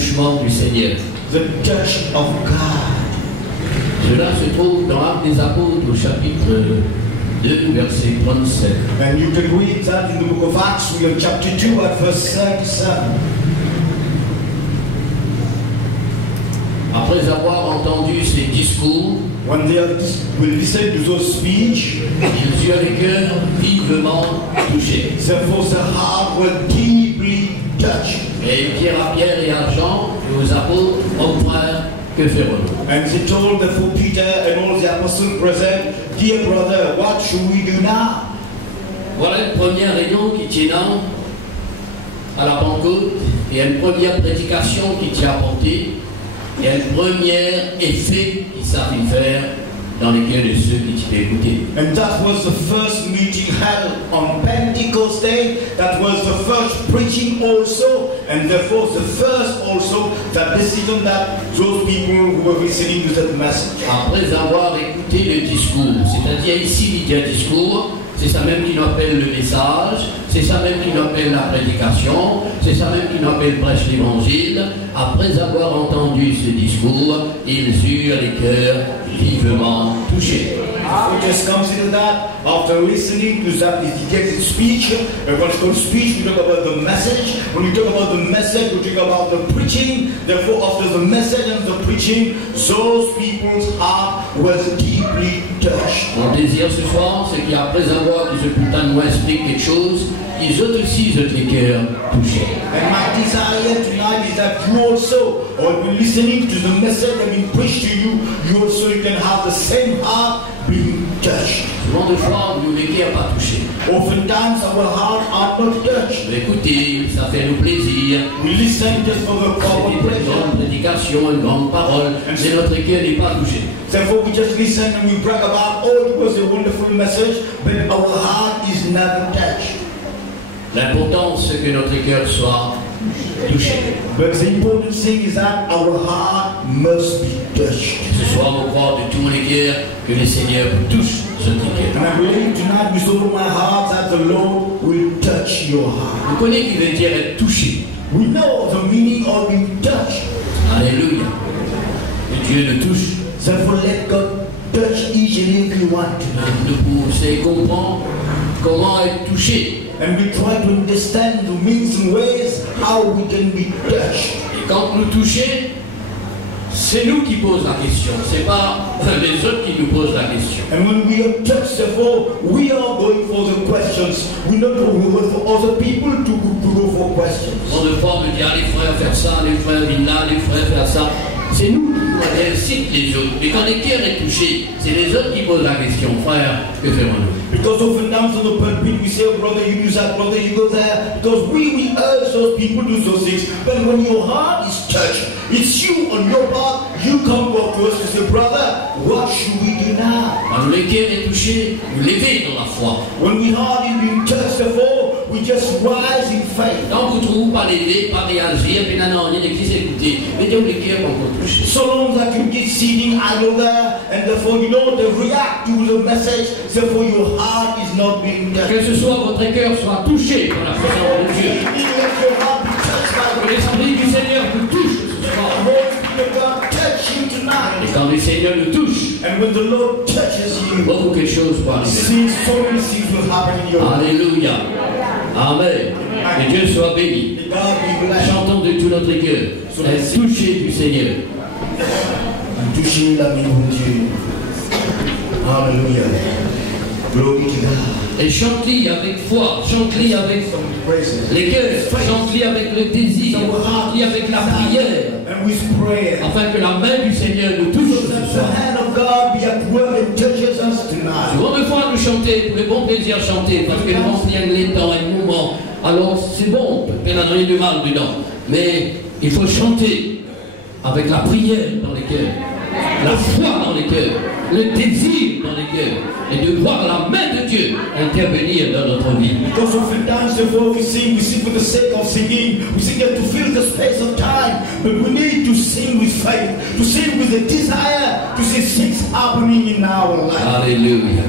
touchement du Seigneur. The touch of God. Cela se trouve dans Actes des Apôtres au chapitre 2, verset 37. And you can read that in the book of Acts, we are chapter 2 at verse 37. Après avoir entendu ces discours, When they will listen to those speech, ils eurent les cœurs vivement touchés. therefore the heart was deeply touched. Et Pierre à Pierre et à Jean et aux apôtres, mon frère, que ferons-nous? And they told therefore Peter and all the apostles present, dear brother, what should we do now? Voilà une première réunion qui tient à la Pentecôte, et une première prédication qui tient à porter, et un premier effet qui savent faire dans les cœurs de ceux qui t'ont écouté. And that was the first meeting held on Pentecost Day. That was the first preaching also, and therefore the first also that decision that those people who were listening to that message. Après avoir écouté le discours, c'est-à-dire ici il y a un discours, c'est ça même qui nous appelle le message, c'est ça même qui nous appelle la prédication, c'est ça même qui nous appelle prêche l'évangile. Après avoir entendu ce discours, ils eurent les cœurs vivement touchés. We just consider that after listening to that dedicated speech, what's called speech, we talk about the message. When we talk about the message, we talk about the preaching. Therefore, after the message and the preaching, those people's heart was deeply touched. Mon désir ce soir, c'est qu'après avoir que ce putain de moi explique quelque chose, ils ont aussi les cœurs touchés. And my desire tonight is that you also, or when listening to the message that been preached to you, you also can have the same heart being touched. Souvent de fois, nous les cœurs pas touchés. Oftentimes our heart are not touched. Mais écoutez, ça fait nous plaisir. We listen just for the C'est power une pleasure. grande prédication, une grande parole, mais notre cœur n'est pas touché. Therefore we just listen and we brag about, oh, it was a wonderful message, but our heart is never touched. L'important, c'est que notre cœur soit touché. But the important thing is that our heart must be touched. Ce soir, on croit de tout mon cœur que le Seigneur touche ce cœur. And I believe tonight with all my heart that the Lord will touch your heart. Vous connaissez qui veut dire être touché. We know the meaning of being touched. Alléluia. Que Dieu le touche. Therefore let God touch each and every one tonight. Nous pouvons comprendre comment être touché. And we try to understand the means and ways how we can be touched. Et quand nous touchons, c'est nous qui posons la question. C'est pas les autres qui nous posent la question. And when we are touched, therefore, we are going for the questions. We not go for other people to go for questions. On ne peut pas me dire, ah, les frères faire ça, les frères viennent là, les frères faire ça. C'est nous qui incitons les autres. Mais quand le cœur est touché, c'est les autres qui posent la question. Frère, que ferons-nous? Because oftentimes on the pulpit we say, oh, brother, you do that, brother, you go there. Because we urge those people to do those things. But when your heart is touched, it's you on your part, you come up to us and say, brother, what should we do now? Quand le cœur est touché, vous levez dans la foi. When we heart is being touched, therefore, we just rise in faith. Quand vous ne trouvez pas lever, pas réagir, puis non, il existe, écoutez, mettez le cœur encore touché. So long that you keep sitting idle there, and therefore you don't react to the message, therefore your heart is not being touched. Que ce soit votre cœur soit touché par la présence de Dieu. Even if your heart be touched by Que the l'Esprit du Seigneur vous touche ce soir. Holy Spirit of God, touch you tonight. Et quand le Seigneur nous touche, And when the Lord touches you, beaucoup quelque chose va arriver. see so many things will happen in your life. Alléluia. Amen. Que Dieu soit béni. May God be blessed. Chantons de tout notre cœur. Être touché du Seigneur. Touchez l'ami mon Dieu. Hallelujah. Glory to God. Et chante-lui avec foi, chante-lui avec Praises. les cœurs, chante-lui avec le désir, chante-lui avec la prière, And with prayer. afin que la main du Seigneur nous touche So ce that the soir. hand of God be at work and touches us tonight. Souvent de fois nous chanter, pour le bon plaisir chanter, parce que nous avons les temps et le moment. Alors c'est bon, il n'y a rien de mal dedans. Mais il faut chanter avec la prière dans les cœurs, la foi dans les cœurs, le désir dans les cœurs, et de voir la main de Dieu intervenir dans notre vie. Because oftentimes before we sing for the sake of singing. We sing to fill the space of time. But we need to sing with faith, to sing with a desire to see things happening in our life. Alléluia.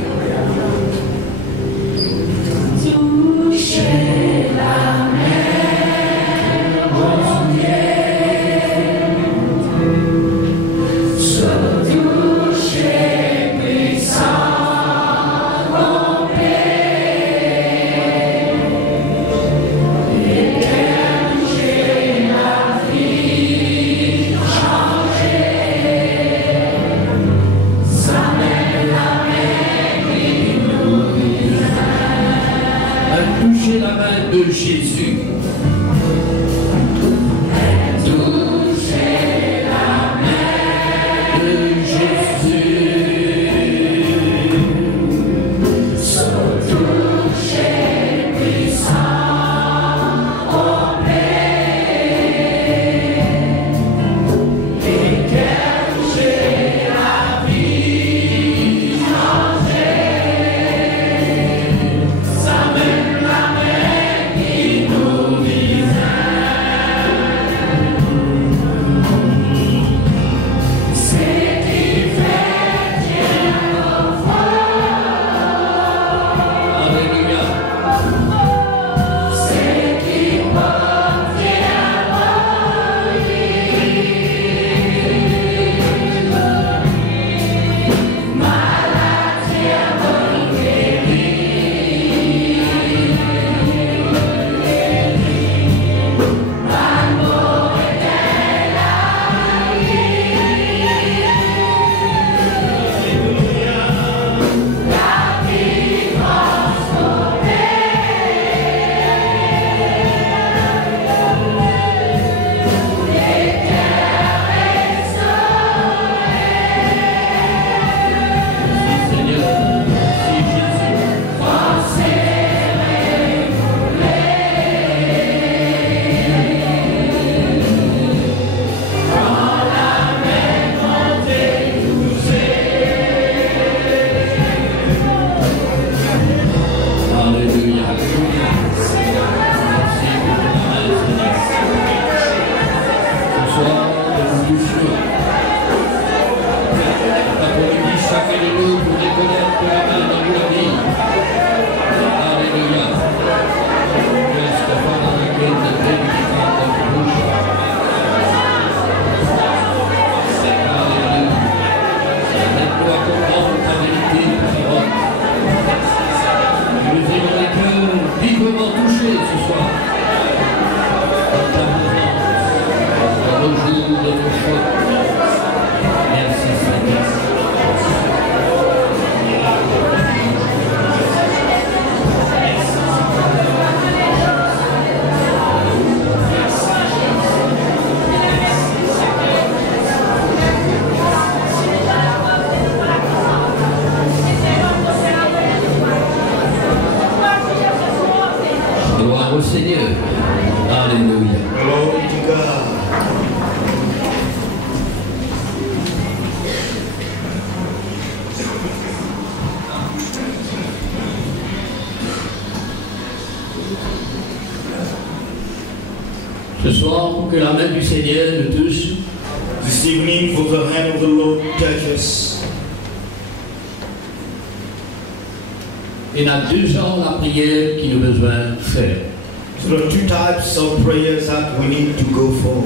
Touchez la mer, mon Dieu. de Jésus. Touchez la main de Jésus. Touchez puissant au paix. Et quel toucher la vie changer. Ça même la main qui nous visait. C'est qui fait Dieu au fort. Alléluia. C'est qui porte Dieu en lui. Maladie avant Gloire au Seigneur. Alléluia. Glory to God. Ce soir, pour que la main du Seigneur nous touche, This evening, for the hand of the Lord touch us. il y a deux genres la prière qui nous besoin de faire. So there are two types of prayers that we need to go for.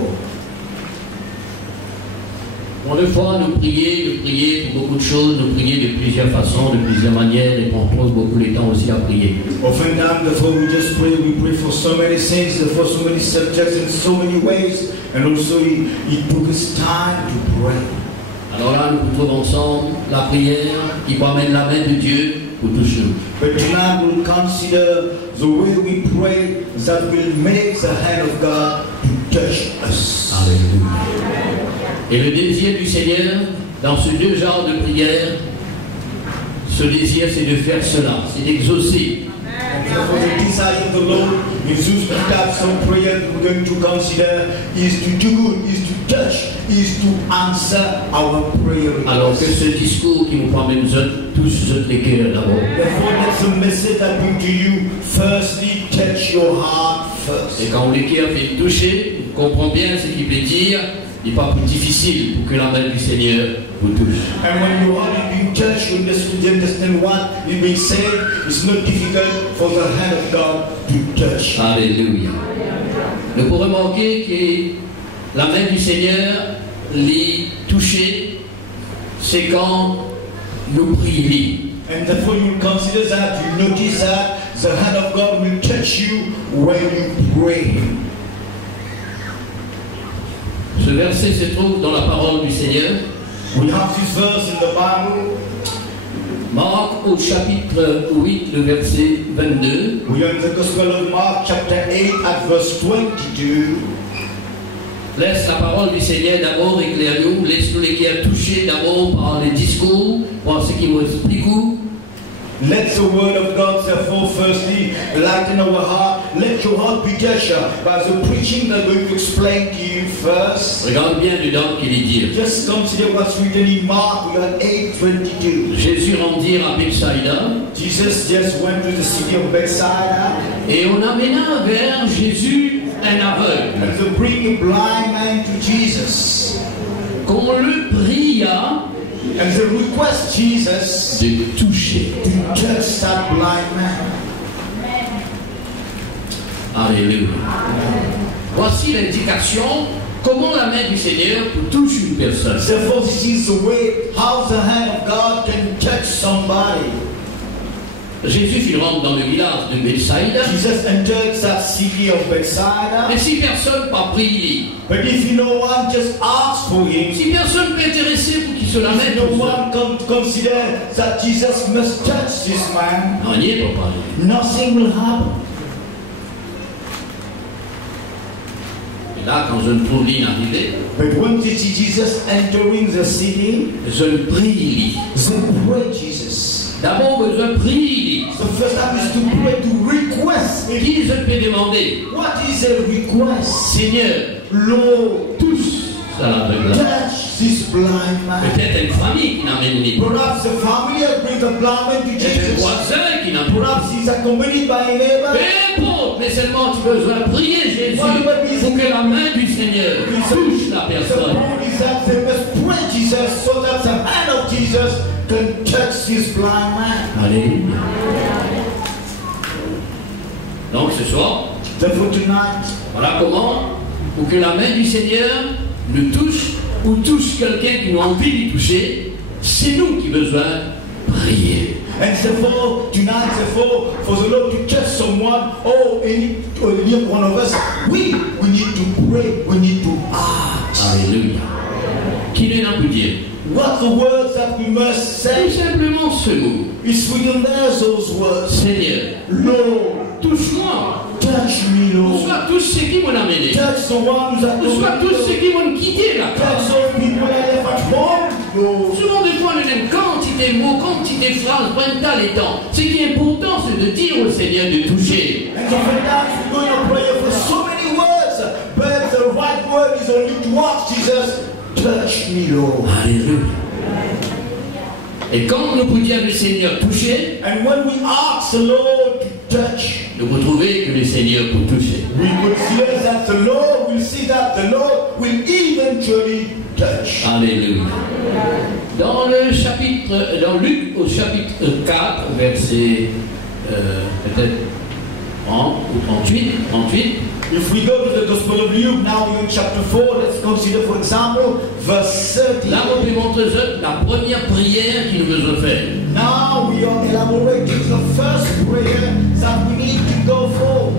On deux fois nous prier pour beaucoup de choses, nous prier de plusieurs façons, de plusieurs manières, et on trouve beaucoup de temps aussi à prier. Oftentimes, before we just pray, we pray for so many things, for so many subjects, in so many ways, and also it took us time to pray. Alors là, nous nous trouvons ensemble la prière qui promène la main de Dieu pour toucher nous. But tonight we'll consider the way we pray that will make the hand of God to touch us. Alléluia. Et le désir du Seigneur, dans ces deux genres de prière, ce désir c'est de faire cela, c'est d'exaucer. For the desire of the Lord, in those types of prayer we're going to consider is to do good, is to touch, is to answer our prayer. Alors que ce discours qui nous promène tous les cœurs d'abord. Therefore, that's a message that brings to you. Firstly, touch your heart first. Et quand le cœur fait toucher, on comprend bien ce qu'il veut dire. Il n'est pas plus difficile pour que la main du Seigneur vous touche. And when your heart is being touched, you understand what is being said. It's not difficult for the hand of God to touch. Alléluia. Nous pourrons remarquer que la main du Seigneur les toucher, c'est quand nous prions. And therefore you consider that, you notice that the hand of God will touch you when you pray. Ce verset se trouve dans la parole du Seigneur. We have this verse in the Bible. Marc au chapitre 8, le verset 22. We are in the Gospel of Mark, chapter 8, at verse 22. Laisse la parole du Seigneur d'abord éclaire-nous, laisse-nous les cœurs touchés d'abord par les discours, par ce qui nous explique. Let the word of God, therefore, firstly, lighten our heart. Let your heart be touched by the preaching that we're going to explain to you first. Regarde bien dedans qu'il est dit. Just consider what's written in Mark, we are 8:22. Jésus rendit à Bethsaïda. Jesus just went to the city of Bethsaida. Et on amena vers Jésus un aveugle. And they bring a blind man to Jesus. Qu'on le pria And they request Jesus de toucher. to touch that blind man. Alléluia. Voici l'indication comment la main du Seigneur peut toucher une personne. Therefore, this is the way how the hand of God can touch somebody. Jésus il rentre dans le village de Bethsaïda. Jesus entered that city of Bethsaida. Mais si personne n'a prié, But if no one just asks for him, si personne peut intéresser pour qu'il se la mette, no one can consider that Jesus must touch this man, rien ne peut pas aller. nothing will happen. Et là, quand je ne trouve ni arrivé, But when they see Jesus entering the city, je le prie. they pray Jesus. D'abord, je prie. The first time is to pray, to request. Qui je peux demander? What is a request? Seigneur, Lord, tous à l'aveugle. touch this blind man. Peut-être une famille qui n'amène ni. Perhaps the family has bring the blind man to Peut-être un Jesus. voisin qui n'amène. Perhaps he's accompanied by a neighbor. Peu importe, mais seulement tu as besoin de prier Jésus pour que la main du Seigneur touche la The personne. point is that they must pray Jesus so that the hand of Jesus can touch this blind man. Alléluia. Donc ce soir, Therefore tonight, voilà comment, pour que la main du Seigneur nous touche ou touche quelqu'un qui a envie de toucher, c'est nous qui avons besoin de prier. and therefore tonight, therefore for the Lord to touch someone, any one of us, we need to pray, we need to ask. Alléluia. Qui n'est pas pu dire? What the words that we must Tout say simplement ce mot. is written there, those words. Seigneur, Lord, touche-moi. touch me, Ou Lord. soit tous ceux qui m'ont amené. Touch the ones that Ou soit tous ceux qui m'ont quitté là. touch those people that left at home, Lord. Souvent des fois on a une quantité de mots, quantité de phrases, prennent tas les temps. Ce qui est important c'est de dire au Seigneur de toucher. And sometimes we're going to pray for so many words, but the right word is only to ask Jesus, touch me, Lord. Alléluia. Et quand nous prions le Seigneur toucher, And when we ask the Lord to touch, nous vous trouvez que le Seigneur peut toucher. we consider that the Lord will see that the Lord will eventually touch. Alléluia. Dans le chapitre, dans Luc au chapitre 4, verset peut-être 30 ou 38, If we go to the Gospel of Luke, now we're in chapter 4, let's consider, for example, verse 30. là on peut montrer la première prière qu'il nous besoin faire. Now we are elaborating the first prayer that we need to go for.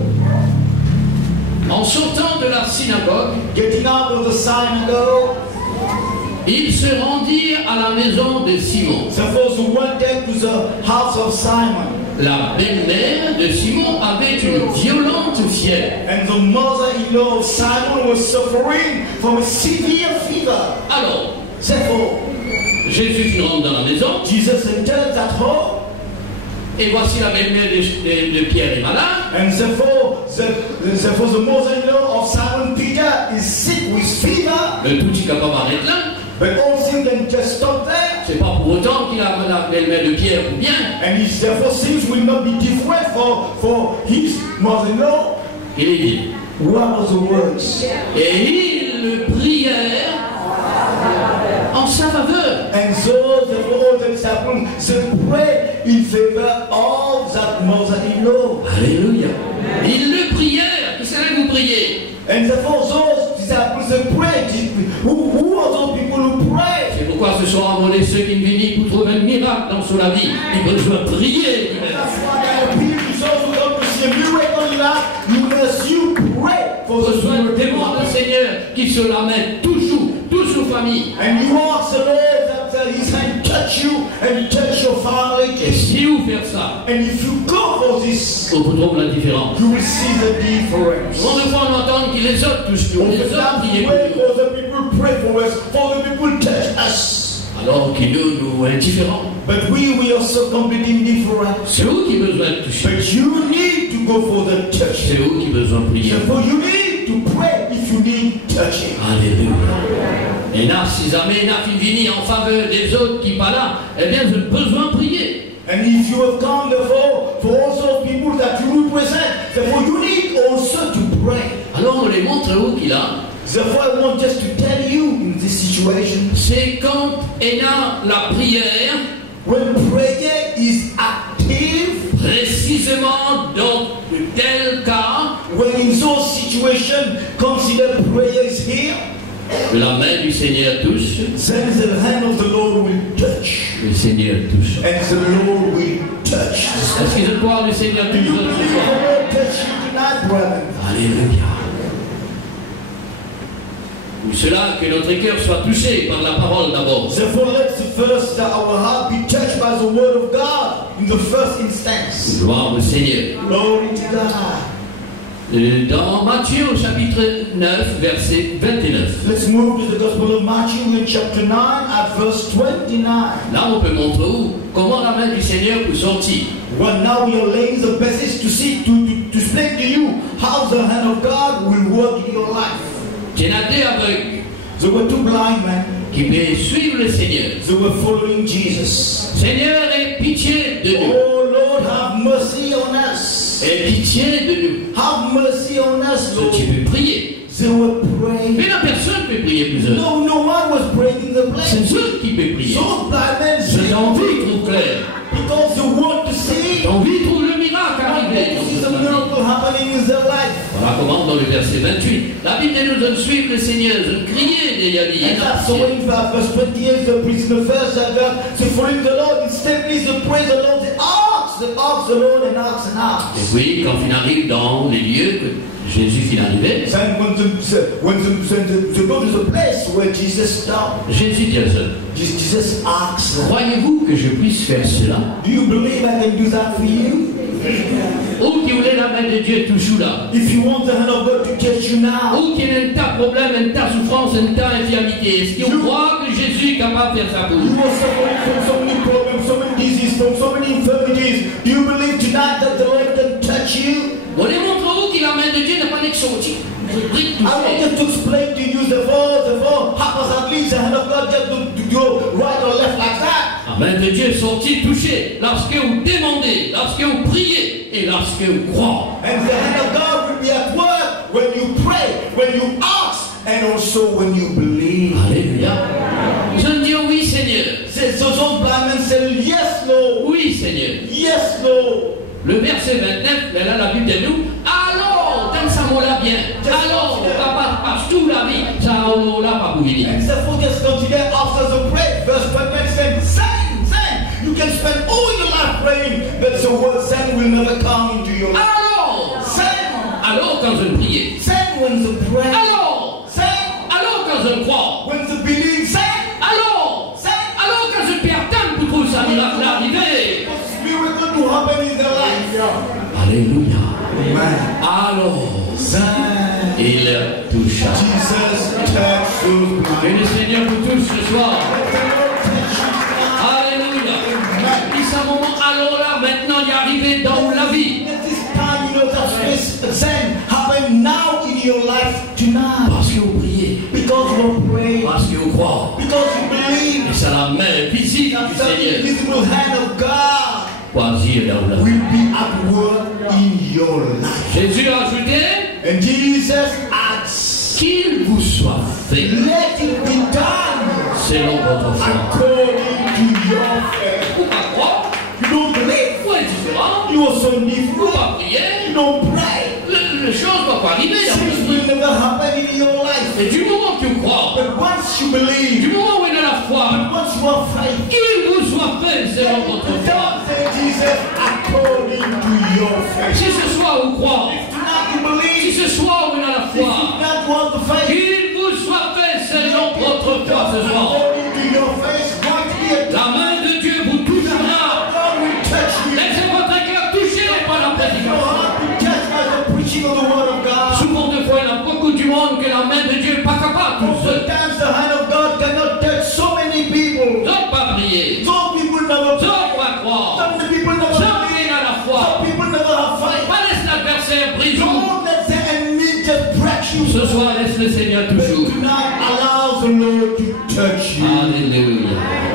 En sortant de la synagogue, Getting out of the synagogue, ils se rendirent à la maison de Simon. suppose we went to the house of Simon. La belle-mère de Simon avait une violente fièvre. And the mother-in-law of Simon was suffering from a severe fever. Alors, Therefore, Jésus rentre dans la maison, Jesus entered that home, et voici la belle-mère de Pierre est malade. and therefore the mother-in-law of Simon Peter is sick with fever. Le tout est capable d'arrêter là. But all things can just stop there. C'est pas pour autant qu'il a la belle-mère de Pierre ou bien. And his therefore things will not be different for his mother-in-law. Il est dit. What are the words? Et ils le prièrent en sa faveur. And so therefore all the disciples they pray in favor of that mother-in-law. Alléluia. Ils le prièrent. Qui c'est vous prier? And therefore those disciples they prayed. Who are those people who pray? C'est pourquoi ce soir, on est ceux qui viennent pour trouver un miracle dans son vie. Ils besoin prier. That's why I appeal to those who come to see a miracle in life. You must pray for the Besoin de miracle. demande au Seigneur qui se la met toujours, tous aux familles. And you ask the Lord that His hand touch you and touch your family. Et si ou faire ça. And if you go for this, On trouve la différence. you will see the difference. Bon, de fois, on entend que les autres touchent nous, les autres prient pour Pray nous. for the people, pray for us, for the people touch us. Alors que nous indifférents. But we are so completely indifferent. C'est eux qui ont besoin de toucher. But you need to go for the touch. C'est eux qui ont besoin de prier. Therefore, you need to pray if you need touching. Alléluia. Et là, si jamais il a fini en faveur des autres qui ne sont pas là, eh bien, vous avez besoin de prier. And if you have come, therefore, for all those people that you represent, therefore you need also to pray. Alors, on les montre où qu'il a. Therefore, I want just to tell you in this situation, C'est quand il a la prière, when prayer is active, précisément dans de tels cas, when in those situations, consider prayer is here, que la main du Seigneur touche, then the hand of the Lord will touch. le Seigneur touche. And the Lord will touch. Est-ce que le pouvoir du Seigneur touche You ce believe the soir? Lord touch you tonight, brother? Alléluia. Pour cela, que notre cœur soit touché par la parole d'abord. Therefore, let's first our heart be touched by the word of God in the first instance. Gloire au Seigneur. Glory to God. Dans Matthieu au chapitre 9, verset 29. Let's move to the Gospel of Matthew in chapter 9 at verse 29. Là, on peut montrer comment la main du Seigneur peut sortir. Well, now we are laying the basis to see, to explain to you how the hand of God will work in your life. Il y en a deux aveugles There were two blind men. qui peuvent suivre le Seigneur. They were following Jesus. Seigneur, aie pitié de nous. Oh Lord, have mercy on us. Aie pitié de nous. Have mercy on us, Lord. Tu peux prier. They were praying. Mais la personne peut prier plus eux. No one was praying in the place. C'est eux qui peuvent prier. Those blind men J'ai envie de trouver clair. because they want to see. J'ai envie de trouver le miracle arriver. See the miracle happening in their life. Voilà comment dans le verset 28. La Bible nous donne suivre le Seigneur, de crier des yalis. And that's so in verse 28, the priest in the first chapter, they following the Lord, instead please to praise the Lord, they ask the Lord and ask and ask. Et puis, quand il arrive dans les lieux que Jésus il arrivait, Then when they go to the place where Jesus stopped, Jésus dit à eux, Jesus asks them, croyez-vous que je puisse faire cela? do you believe I can do that for you? Ou qui voulait la main de Dieu toujours là? If you want the hand of God to touch you now, Ou qu'il y a un tas de problèmes, un tas de souffrances, un tas d'infirmité. Est-ce qu'on croit que Jésus est capable de faire ça pour you nous? are suffering from so many problems, so many diseases, from so many infirmities. Do you believe tonight that the Lord can touch you? On les montre que la main de Dieu n'a pas d'exortie. I want just to explain to you the four happens at least the hand of God just to go right or left like that. La main de Dieu est sortie, touchée, lorsque vous demandez, lorsque vous priez et lorsque vous croyez. And the hand of God will be at work when you pray, when you ask, and also when you believe. Alléluia. Ils ont dit oui Seigneur. So those blind men said, yes, Lord. Oui Seigneur. Yes, Lord. Le verset 29, là la Bible dit nous, alors, dans ça mot là bien, alors, papa passe toute la vie, ça on l'a pas pour venir. And therefore just consider after the prayer, verse 29 says, sing. You can spend all your life praying, but the word sing will never come into your life. Alors, Sing. alors quand je prie, Sing when the prayer. alors, Sing quand je crois, when the belief. Sing. alors quand je peux attendre pour trouver ça miracle arriver. Miracle to happen in their life. Alléluia. Amen. Alors, Sing. il toucha. Jesus touched those Que blind. le Seigneur vous touche ce soir. Let the Lord touch you. Alléluia. Et ce moment, alors là, maintenant, il est arrivé dans la vie. Let this time, that space then happen now in your life tonight. Parce que vous priez. Because you pray. Parce que vous croyez. Because you believe. Et c'est la main visible du That the Seigneur. invisible hand of God Pour agir dans la vie. will be at work in your life. Jésus a ajouté And Jesus adds, qu'il vous soit fait let it be done selon votre foi. according to your faith. Vous pas croire, You don't believe. vous êtes différent, You are so vous different. pas prier, You don't pray. le chose ne va pas arriver dans Things votre will vie. never happen in your life. Et du moment que vous croyez, But once you du believe, moment où il y a la foi, once you are faith, qu'il vous soit fait selon votre foi. don't say Jesus according to your faith. Si ce soir vous croyez, Tonight you si believe. ce soir vous avez la If you foi, not want the faith, qu'il vous soit fait selon votre foi ce soir. according to your faith, going to be a La main de Dieu vous touchera. God will touch Some people never Sans believe. paix à la foi. Some people never have faith. Pas laisse l'adversaire brise. Don't let the enemy just break you. Ce soir, laisse le Seigneur toujours. Tonight, allow the Lord to touch you. Alléluia.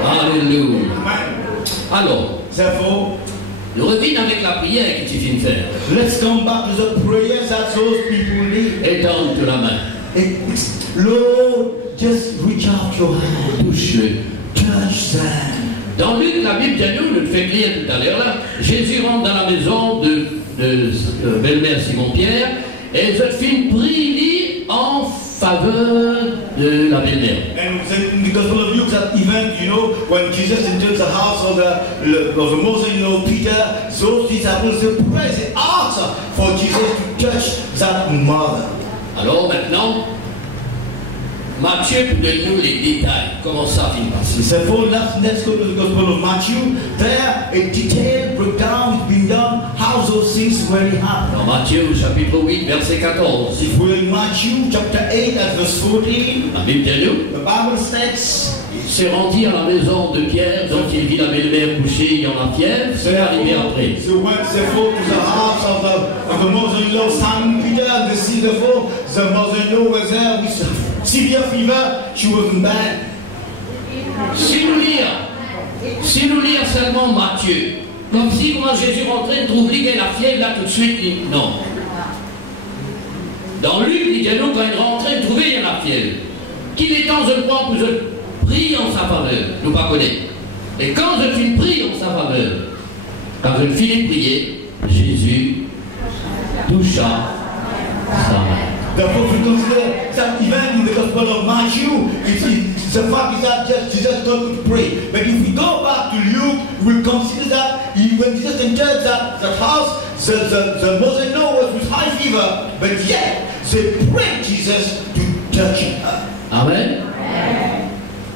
Alléluia. Amen. Alors, Therefore, nous revenons avec la prière que tu viens de faire. let's come back to the prayers that those people need. Étends la main. Lord, just reach out your hand. Touche-le. Touch them. Dans Luc, la Bible dit nous le fait lire tout à l'heure là, Jésus rentre dans la maison de belle-mère Simon-Pierre et je fais une prière en faveur de la belle-mère. And in the Gospel of Luke, that event, you know, when Jesus enters the house of the mother-in-law Peter, those disciples, they pray, they ask for Jesus to touch that mother. Alors maintenant, Matthieu donne-nous les détails, comment ça vient passer. Therefore, let's go to the Gospel of Matthew. There, a detailed breakdown is being done, how those things really happen. Dans Matthieu au chapitre 8, verset 14, If we're in Matthew chapter 8 at verse 14, la Bible dit nous, the Bible states, il s'est rendu à la maison de Pierre, dont il vit la belle-mère couchée ayant la fièvre, c'est arrivé après. they went therefore to the house of the mother-in-law Simon Peter, and they see therefore the mother-in-law was there with severe fever. She wasn't bad. Si nous lisons seulement Matthieu, comme si quand Jésus rentrait, trouve qu'il a la fièvre là tout de suite, non. Dans Luc, il dit à nous, quand il rentrait, il trouvait qu'il y a la fièvre. Qu'il est dans un point où je prie en sa faveur, nous pas connaître. Et quand je fis une prière en sa faveur, quand je finis de prier, Jésus toucha sa main. Therefore, if we consider that event in the Gospel of Matthew, the fact is that just Jesus told to pray. But if we go back to Luke, we'll consider that when Jesus entered that house, the mother-in-law was with high fever, but yet they prayed Jesus to touch her. Amen.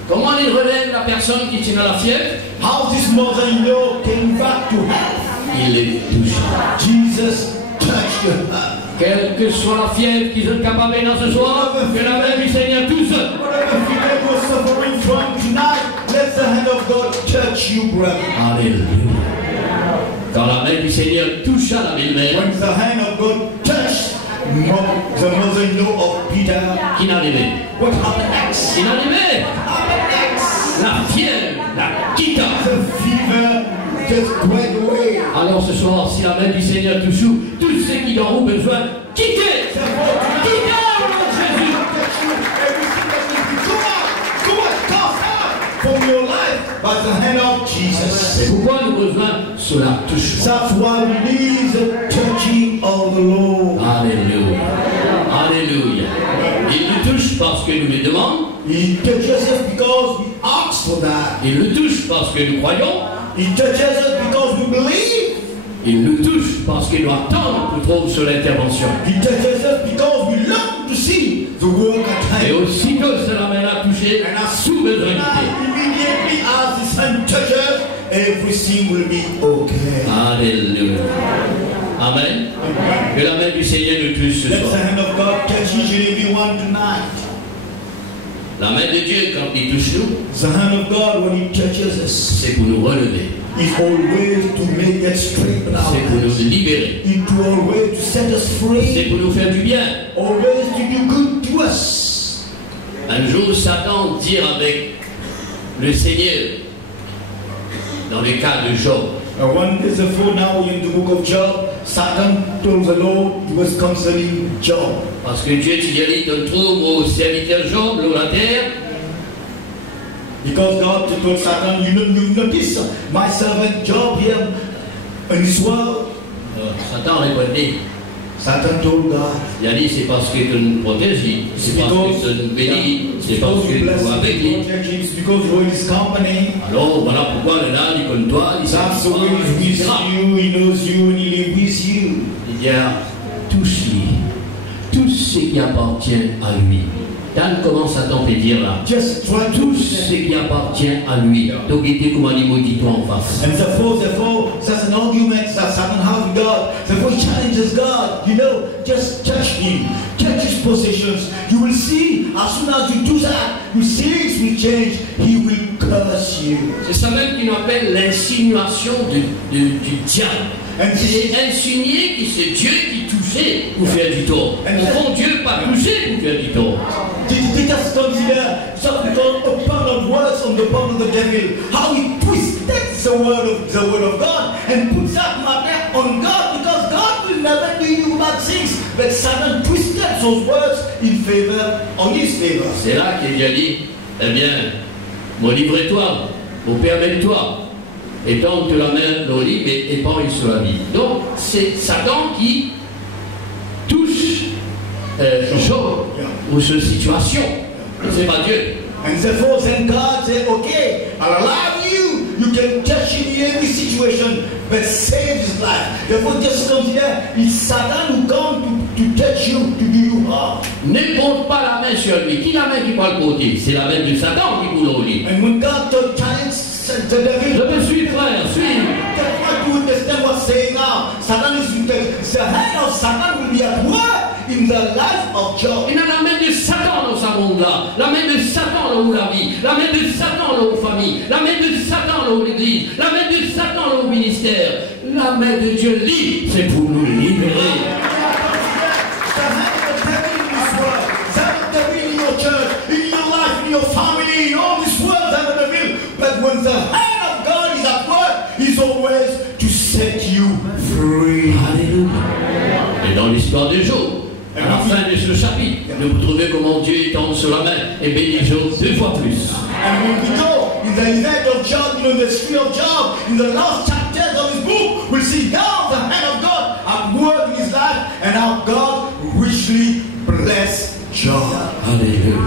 Comment il relève la personne qui tient à la fièvre? How this mother-in-law came back to health. Il est touché. Jesus touched her. Quelle que soit la fièvre qu'ils sont capables dans ce soir, que la main du Seigneur touche. Whatever fever you're suffering from tonight, let the hand of God touch you, brother. Alléluia. Quand la main du Seigneur toucha la belle-mère, When the hand of God touched the mother-in-law of Peter, qui n'arrivait? what happened next? Il n'arrivait. Happened next? La fièvre, la quitta. The fever just went away. Alors ce soir, si la main du Seigneur touche, tous ceux qui en ont besoin, quittez. Therefore, tonight, Quittez au nom de Jésus. touch you. Everything that needs to come out, cast out from your life by the hand of Jesus. C'est pourquoi nous avons besoin de cela touche. That's why we need the touching of the Lord. Alléluia. Alléluia. Il nous touche parce que nous le demandons. He touches us because we ask for that. Il nous touche parce que nous croyons. He touches us because we believe. Il nous touche parce qu'il doit attendre pour trouver sur l'intervention. He touches us because we long to see the work at Et hand. aussitôt que la main a touché, And as tout soon besoin as quitté. immediately as the sun touches, everything will be okay. Alléluia. Amen. Que la main du Seigneur nous touche ce Let the soir. hand of God touch each and every one tonight. La main de Dieu, quand il touche nous, The hand of God, when He touches us, c'est pour nous relever. is always to make us straight in our C'est pour lives. nous libérer. It's always to set us C'est free. pour nous faire du bien. Always to do good to us. Un jour, Satan dit avec le Seigneur, dans le cas de Job, One is before now in the book of Job, Satan told the Lord was concerning Job. parce que Dieu dit, donne trouble au serviteur Job, l'eau la terre, Because God told Satan, you notice my servant Job here in this world. Satan répondait, Satan told God, il a dit, c'est parce que tu nous protèges, c'est parce que tu nous bénis, c'est parce que tu bless es avec lui. him, protect him, because you're in his company. Alors voilà pourquoi le là, il connaît toi, il That's the s'en way he's with etc. you, he knows you, and he lives with you. Il y a touche-lui, tout ce qui appartient à lui. Dan commence à t'en dire là. Just try Tout to ce qui appartient à lui. Donc il était comme un animal dit-toi en face. And therefore, that's an argument that Satan has with God. Therefore, he challenges God. Just touch him, touch his possessions. You will see, as soon as you do that, your things will change. He will curse you. C'est ça même qu'on appelle l'insinuation du diable. C'est insinuer que c'est Dieu qui touchait pour faire du tort. Au fond, Dieu pas touché pour faire du tort. They just consider something upon of words on the part of the devil. How he twisted the word of God and puts that matter on God, because God will never do you bad things. But Satan twisted those words in favor, on his favor. C'est là qu'il a dit, eh bien, mon livre-toi, mon permets-toi. Et donc tu la mets dans le lit, mais épargne sur la vie. Donc c'est Satan qui touche Job ou cette situation. C'est pas Dieu. And therefore then God said, okay, I'll allow you. You can touch him in every situation, but save his life. Therefore just consider it's Satan who come to touch you, to do you harm. Ne porte pas la main sur lui. Qui la main qui va le porter? C'est la main de Satan qui coule au lit. And when God told Giants, the devil, Je me suis frère, suis. try to understand what's saying now. Satan is the hand of Satan will be at work in the life of Job. Il a la main de Satan dans sa monde-là, la main de Satan dans la vie, la main de Satan dans la famille, la main de Satan dans l'église, la main de Satan dans le ministère. La main de Dieu libre, c'est pour nous libérer. The hand of the devil in this world, the hand of the devil in your church, in your life, in your family, in all this world, the hand of the devil. But when the hand of God is at work, He's always to set you free. Alléluia. Et dans l'histoire de Job, à la fin de ce chapitre, vous trouvez comment Dieu étend sur la main et bénit Job 2 fois plus. And when we go in the event of Job, the history of Job, in the last chapters of his book, we'll see now the hand of God at work in his life and how God richly blessed Job. Alléluia.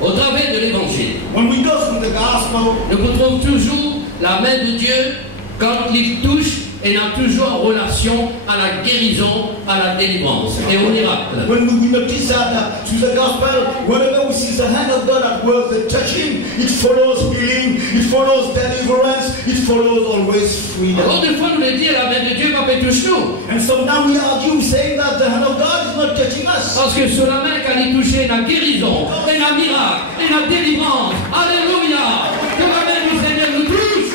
Au travers de l'évangile, When we go through the gospel, nous retrouvons toujours la main de Dieu quand il touche et a toujours en relation à la guérison, à la délivrance et au miracle. when we notice that through the gospel, whenever we see the hand of God at work, the touching, it follows healing, it follows deliverance, it follows always freedom. Alors, des fois, nous le disons, la main de Dieu va pas toucher nous. And so now we argue saying that the hand of God is not touching us. Parce que sur la main, quand il touche, la guérison, et la miracle, et la délivrance. Alléluia. Que la main du Seigneur nous touche.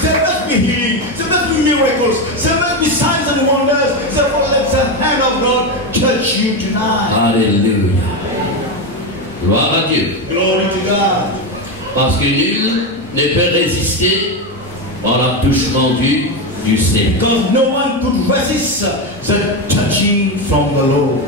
There must be healing, there must be miracles, there must be signs and wonders. Therefore, let the hand of God touch you tonight. Alléluia. Gloire à Dieu. Glory to God. Parce que nul ne peut résister par l'attouchement du Seigneur. Because no one could resist the touching from the Lord.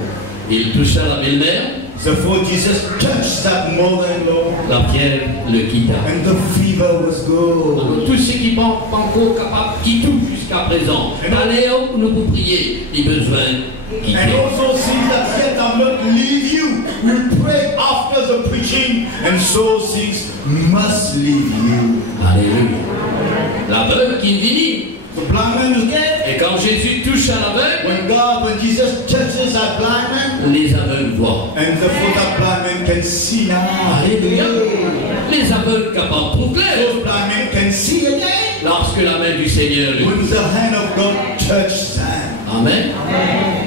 Il toucha la belle-mère, Therefore, Jesus touched that mother-in-law, la fièvre le quitta. and the fever was gone. Alors, tous ceux qui sont pas encore capables, qui touchent jusqu'à présent, allez où nous pour prier, les besoins quitter. And also see that yet I'm not leave you. We pray after the preaching, and so things must leave you. Alléluia. L'aveugle qui vit. The blind man is dead. Et quand Jésus touche à l'aveugle, When Jesus touches that blind man, les aveugles voient. and therefore that blind man can see now. Alléluia. Les aveugles capables pour clair. Those blind men can see again. Lorsque la main du Seigneur lui. When the hand of God touches them. Amen.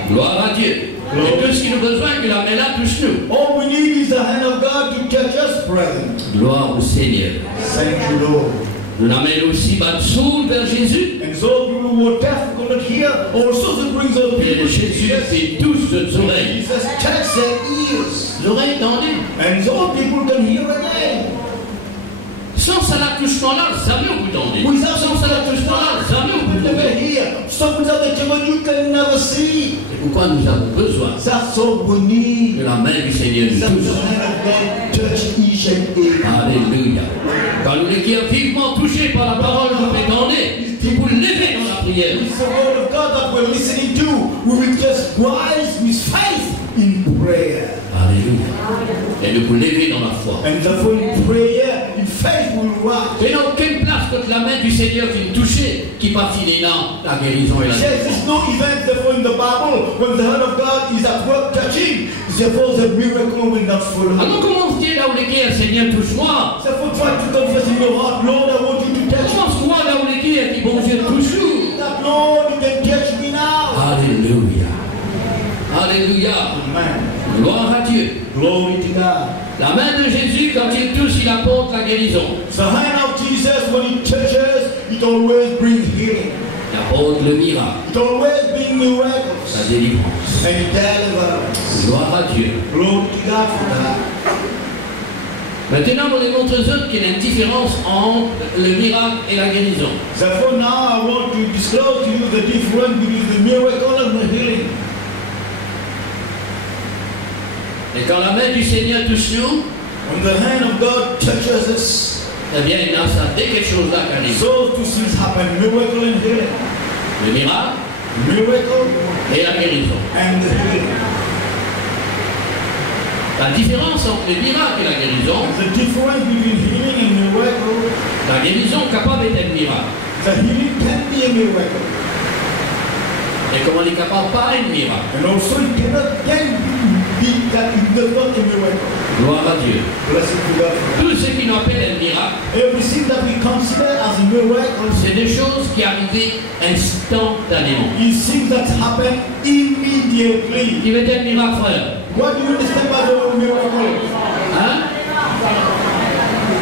Gloire à Dieu. Et tout ce qu'il a besoin que la main là touche nous. All we need is the hand of God to touch us, brethren. Gloire au Seigneur. Thank you, Lord. Nous l'amène aussi bas sourd vers Jésus. And those people who were deaf could not hear. Also, to bring those Et people to Jésus Jesus. fait tous leurs oreilles. Jesus touched their ears. L'oreille tendue. And those people can hear again. Sans ça l'attouchement-là, jamais on peut tendre. Sans ça l'attouchement-là, jamais on You peut never trouver. hear. So without the children, you can never see. C'est pourquoi nous avons besoin That's all we need. que la main du Seigneur nous That the touche. hand of God touch each and every. Alléluia. Quand nous les qui sommes vivement touchés par la parole que vous prétendez, c'est pour lever dans la prière. It's the word of God that we're listening to. We will just rise with faith in prayer. Alléluia. Et de vous lever dans la foi. And therefore in prayer, in faith we will rise. Il n'y a aucune place contre la main du Seigneur qui nous touchait, qui partit des nains, la guérison et la Yes, there's no event therefore in the Bible when the hand of God is at work touching. Therefore the miracle will not follow. Alors comment se dit là où les guerres, Seigneur, touche-moi? Therefore try to confess in your heart, Lord, I want you to touch me. Commence-moi là où les guerres, qui bon Dieu touche-nous. That Lord, you can touch me now. Alléluia. Alléluia. Amen. Gloire à Dieu. Glory to God. La main de Jésus, quand il touche, il apporte la guérison. The hand of Jesus, when He touches, it always brings healing. Il apporte le miracle, It always brings miracles la délivrance. and deliverance. Gloire à Dieu. Glory to God for that. Maintenant, on démontre aux autres qu'il y a une différence entre le miracle et la guérison. Therefore, now I want to disclose to you the difference between the miracle and the healing. Et quand la main du Seigneur touche nous, When the hand of God touches us, eh bien, il y a ça, dès quelque chose là qui arrive. so two things happen: miracle and healing. Le miracle Miracle et la guérison. and the healing. La différence entre le miracle et la guérison, The difference between healing and miracle. la guérison est capable d'être miracle. The healing can be a miracle, Et comme on est capable pas un miracle. and also it can be that it does not a miracle. Gloire à Dieu. Blessed be God. Tout ce qui nous appelle un miracle, Everything that we consider as a miracle c'est des choses qui arrivent instantanément. is things that happen immediately. Qui veut dire miracle, frère? What do you understand by the word miracle? Hein?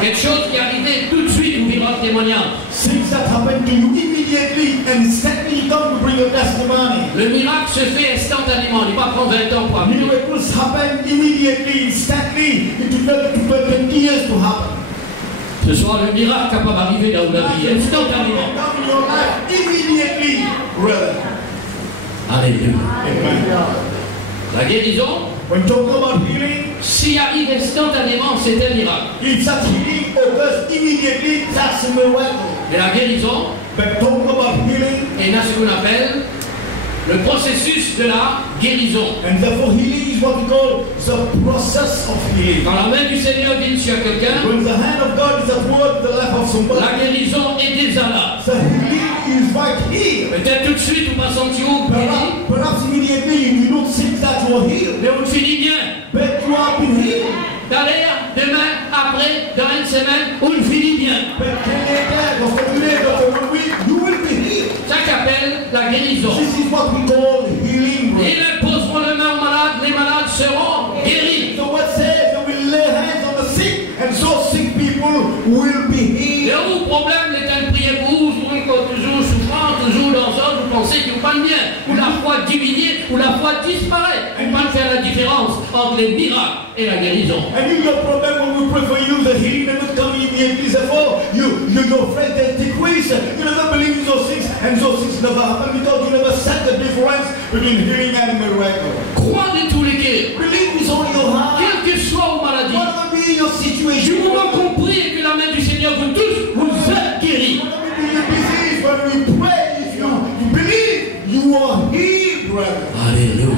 Quelque chose qui arrivait tout de suite, vous vivez un témoignage. Things that happen to you immediately and instantly come to bring a testimony. Le miracle se fait instantanément, il ne va pas prendre 20 ans pour arriver. Miracles happen immediately, instantly. It will take 20 years to happen. Ce soir, le miracle capable d'arriver dans la vie, instantanément. Come in your life immediately, brother. Alléluia. Amen. La guérison, When talking about healing, s'il arrive instantanément, c'est un miracle. if that healing occurs immediately, that's a miracle. Mais la guérison, But talking about healing, et là ce qu'on appelle le processus de la guérison. and therefore healing is what we call the process of healing. Quand la main du Seigneur vient sur quelqu'un, When the hand of God is at work in the life of somebody, la guérison est déjà là. the healing is right here. Peut-être tout de suite, vous pas senti où guéri, Perhaps immediately you don't think that you are healed, mais on finit bien. but you have been healed. D'aller demain, après, dans une semaine, on finit bien. But later, or for today, or for 1 week, you will be healed. Ça qu'appelle la guérison. This is what we call healing. Ils imposeront le main aux malades, les malades seront guéris. So what says they will lay hands on the sick, and so sick people will be Et healed. au problème, les temps de prier pour vous, toujours souffrant, toujours dans ça, vous pensez que vous parlez bien, ou la foi diminue, ou la foi disparaît. Vous pouvez faire la différence entre les miracles et la guérison. And if your problem when we pray for you, the healing may not come immediately. Therefore, your faith has decreased. You never believe in those things, and those things never happen because you never set the difference between healing and miracle. Crois de tous les cœurs, Believe with all your heart. quelle que soit vos maladies, Whatever be your du situation, moment qu'on prie et que la main du Seigneur vous touche, vous êtes guéris. whatever be your disease, when we pray, if you believe, you are healed, brother. Alléluia.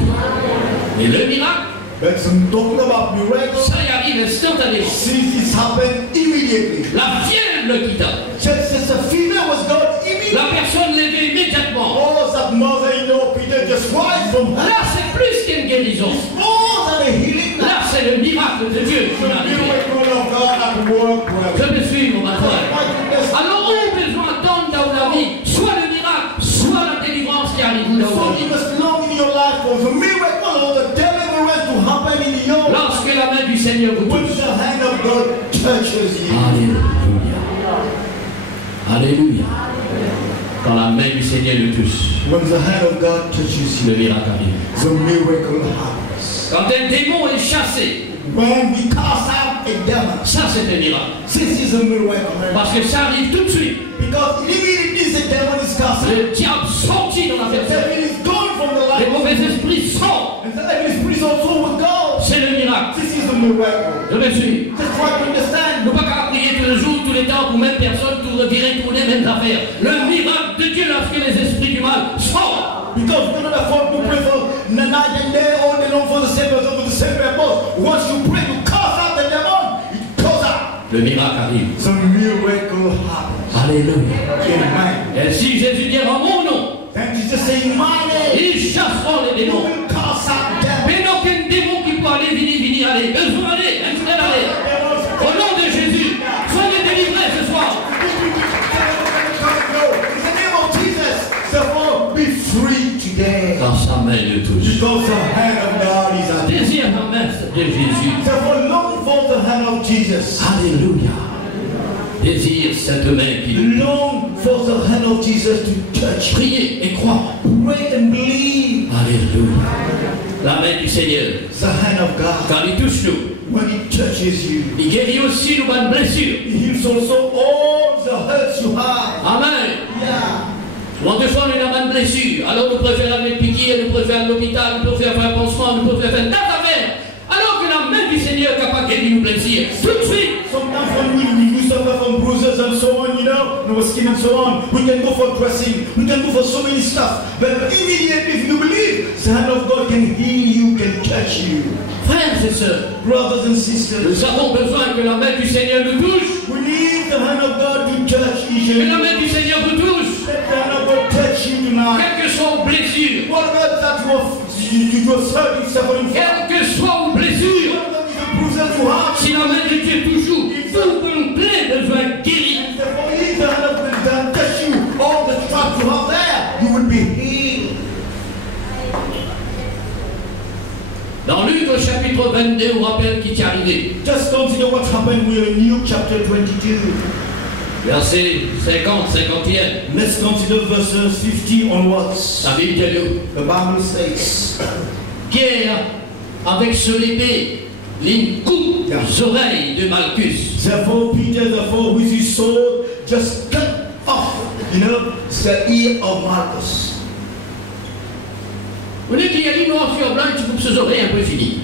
Et le miracle, But I'm talking about miracles. ça y arrive instantanément. Since it happened immediately. La fièvre le quitta. Just as a female was gone La immediately. personne levée immédiatement. All that mother-in-law Peter just rise from her. Là, c'est plus qu'une guérison. More than a healing. Là, c'est le miracle de Dieu qui The est arrivé. miracle of God at work, brother. Je me suis, mon frère. My goodness. Alors, on a besoin d'attendre dans la vie, soit le miracle, soit la délivrance qui arrive dans So la you vie. must long in your life for the miracle or the deliverance to happen in your life. Lorsque la main du Seigneur vous When touche. the hand of God touches you. Alléluia. Alléluia. Quand la main du Seigneur le touche, When the hand of God touches le you, miracle arrive. the miracle happens. Quand un démon est chassé, When we cast out a demon, ça c'est un miracle. this is a miracle. Parce que ça arrive tout de suite. Because immediately the demon is cast out. Le diable sortit dans la The personne. devil is gone from the Les life. mauvais esprits sortent. And the evil spirit also will go. C'est le miracle. This is a miracle. Je me suis. Just try to understand. Nous ne pouvons pas prier tous les jours, tous les temps, pour même personne, pour revirer tous les mêmes affaires. Le miracle de Dieu lorsque les esprits du mal sortent. Because we don't afford to pray for night and day, all day long for the same person, for the same purpose. Once you pray to cast out the demon, it goes out. Le miracle arrive. The miracle happens. Alléluia. Amen. Et si Jésus dit en mon nom, And Jesus saying, my name, ils chasseront les you démons. will cast out demons. Mais non qu'un démon qui peut aller, venir, aller. Besoin d'aller, installé d'aller. Au nom de Jésus, soyez délivrés ce soir. In the name of Jesus, therefore be free today. Quand sa main le touche. Because the hand of God is at you. Désire la main de Jésus. Therefore long for Jesus. Alléluia. Désire cette main qui nous touche. Long for the hand of Jesus to touch. Priez et crois. Pray and believe. Alléluia. La main du Seigneur, The hand of God. quand il touche nous, When He touches you, il guérit aussi nos bonnes blessures. He heals also all the hurts you have. Amen. Yeah. Quand des fois on a une bonne blessure, alors nous préférons aller piquer, nous préférons aller à l'hôpital, nous préférons faire un pansement, nous préférons faire tas d'affaires. Alors que la main du Seigneur est capable de guérir nos blessures. Tout de suite. Sometimes when we suffer from bruises and so on, no skin and so on, we can go for dressing, we can go for so many stuff. But immediately, if you believe, the hand of God can heal you, can touch you. Frères et sœurs, Brothers and nous sisters, avons besoin que la main du Seigneur nous touche. we need the hand of God to touch each Que la and main du Seigneur vous touche. let the hand of God touch you tonight. Quelles que soient vos blessures, Whatever that you were suffering from, quelles que soient vos blessures, whatever is the bruises you have, si la main de Dieu toujours, tout une plaie besoin guéri. therefore if the hand of God touch you, all the traps you have there, you will be healed. Dans Luc au chapitre 22, on rappelle qui t'est arrivé. Just consider what happened with Luke chapter 22. Verset 50, 51. Let's consider verses 50 onwards. La Bible dit nous, The Bible says, guerre avec ce l'épée, les coupe les oreilles de Malchus. therefore Peter, therefore with his sword, just cut off, the ear of Malchus. Vous voyez qu'il y a dit noir sur blanc, tu coupes ses oreilles, un peu fini.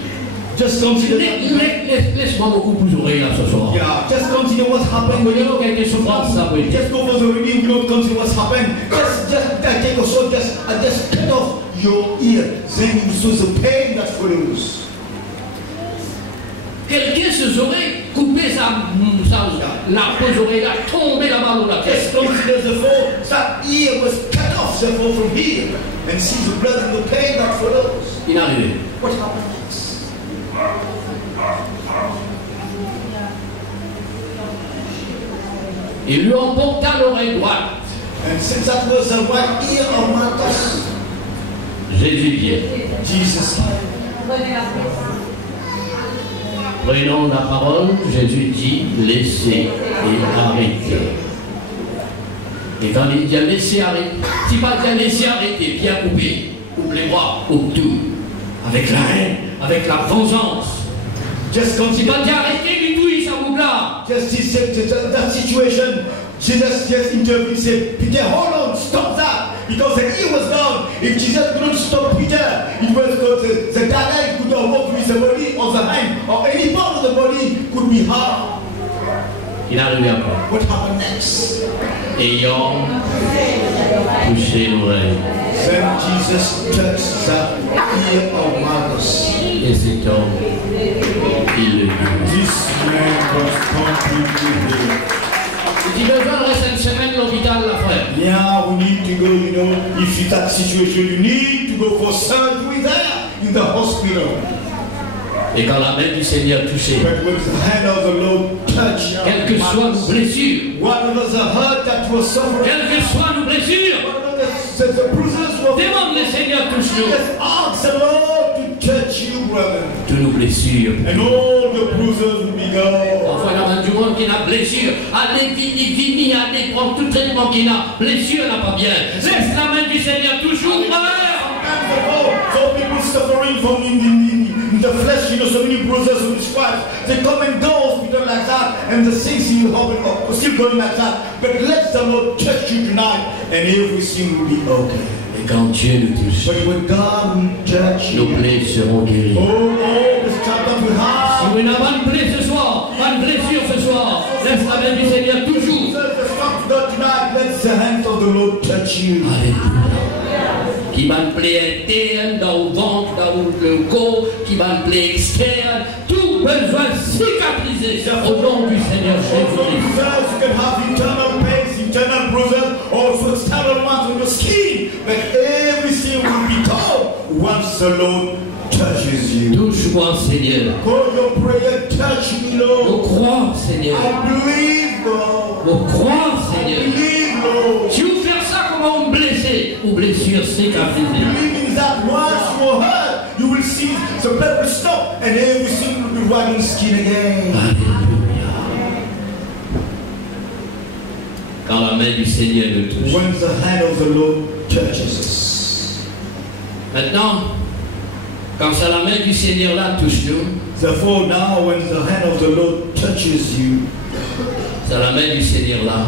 Just consider that. Laisse-moi me couper les oreilles là ce soir. Yeah, just consider what happened Vous when voyez qu'il y a des souffrances, ça oui. just go for the reading, we don't consider what's happened. Just take a sword, just cut off your ear. Then you see the pain that follows. Quelqu'un ses oreilles, couper la peau oreille là, tomber là-bas dans la Just tête. consider the fall. That ear was cut off, therefore, from here, and see the blood and the pain that follows. Il est arrivé. What happened next? Il lui emporta l'oreille droite. And since that was the right ear of Malchus, Jésus vient. Jesus came. Prenons la parole, Jésus dit laissez et arrêtez. Et quand il dit laissez arrêter, si pas dit laissez arrêter, bien couper, coupe les bras, coupe tout, avec la haine, avec la vengeance. Just Si consider pas dit arrêter du tout, il s'en coupe là. just he said that situation. Jesus just intervened, said, Peter, hold on, stop that. Because the ear was gone. If Jesus couldn't stop Peter, it was because the dagger could have walked with the body or the hand or any part of the body could be harmed. Il est arrivé après. What happened next? Ayant touché l'oreille. Then Jesus touched the ear of Malchus. Et cet homme, il le dit. This man was completely healed. Il dit besoin de rester une semaine à l'hôpital, la frère. Yeah, we need to go, if it's that situation, you need to go for surgery there in the hospital. Et quand la main du Seigneur touchait, But when the hand of the Lord touched, quelles que soient nos blessures, whatever the hurt that was suffering, quelles que soient nos blessures, whatever the bruises were, demande le Seigneur touche-nous. just ask the Lord to touch you, brother. Toutes nos blessures. And all the bruises will be gone. Parfois, il y a du monde qui a blessure. Allez, vini, allez, prendre tout traitement qu'il a. Blessure n'a pas bien. Laisse la main du Seigneur toujours, frère. Sometimes some people suffering from in the flesh, so many bruises and stripes. They come and go hospital like that, and the things still going like that. But let the Lord touch you tonight, and everything will be okay. Et quand Dieu nous touche, But when God will touch nos you, plaies seront guéries. the strap that we Si have, vous n'avez pas une plaie ce soir, pas une blessure ce soir, laisse la main du Seigneur toujours. the strap God tonight, let the hand of the Lord touch you. Alléluia. Qui m'a une plaie interne, dans le ventre, dans le corps, qui m'a une plaie externe, tout besoin cicatriser au nom du Seigneur Also, Jésus-Christ. you can have internal pains, internal bruises, also external ones on your skin, but everything will be gone once the Lord touches you. Touche-moi, Seigneur. Call your prayer, touch me, On Lord. croit, Seigneur. I believe, God. On croit, I Seigneur. believe, Lord. Si vous faites ça, comment vous blessez ou blessure cicatrisée. Believing that once you are hurt, you will see the blood will stop and everything will be white on skin again. Alléluia. quand la main du Seigneur nous touche. when the hand of the Lord touches us. Maintenant, quand ça la main du Seigneur là touche nous, Therefore, now when the hand of the Lord touches you, ça la main du Seigneur là,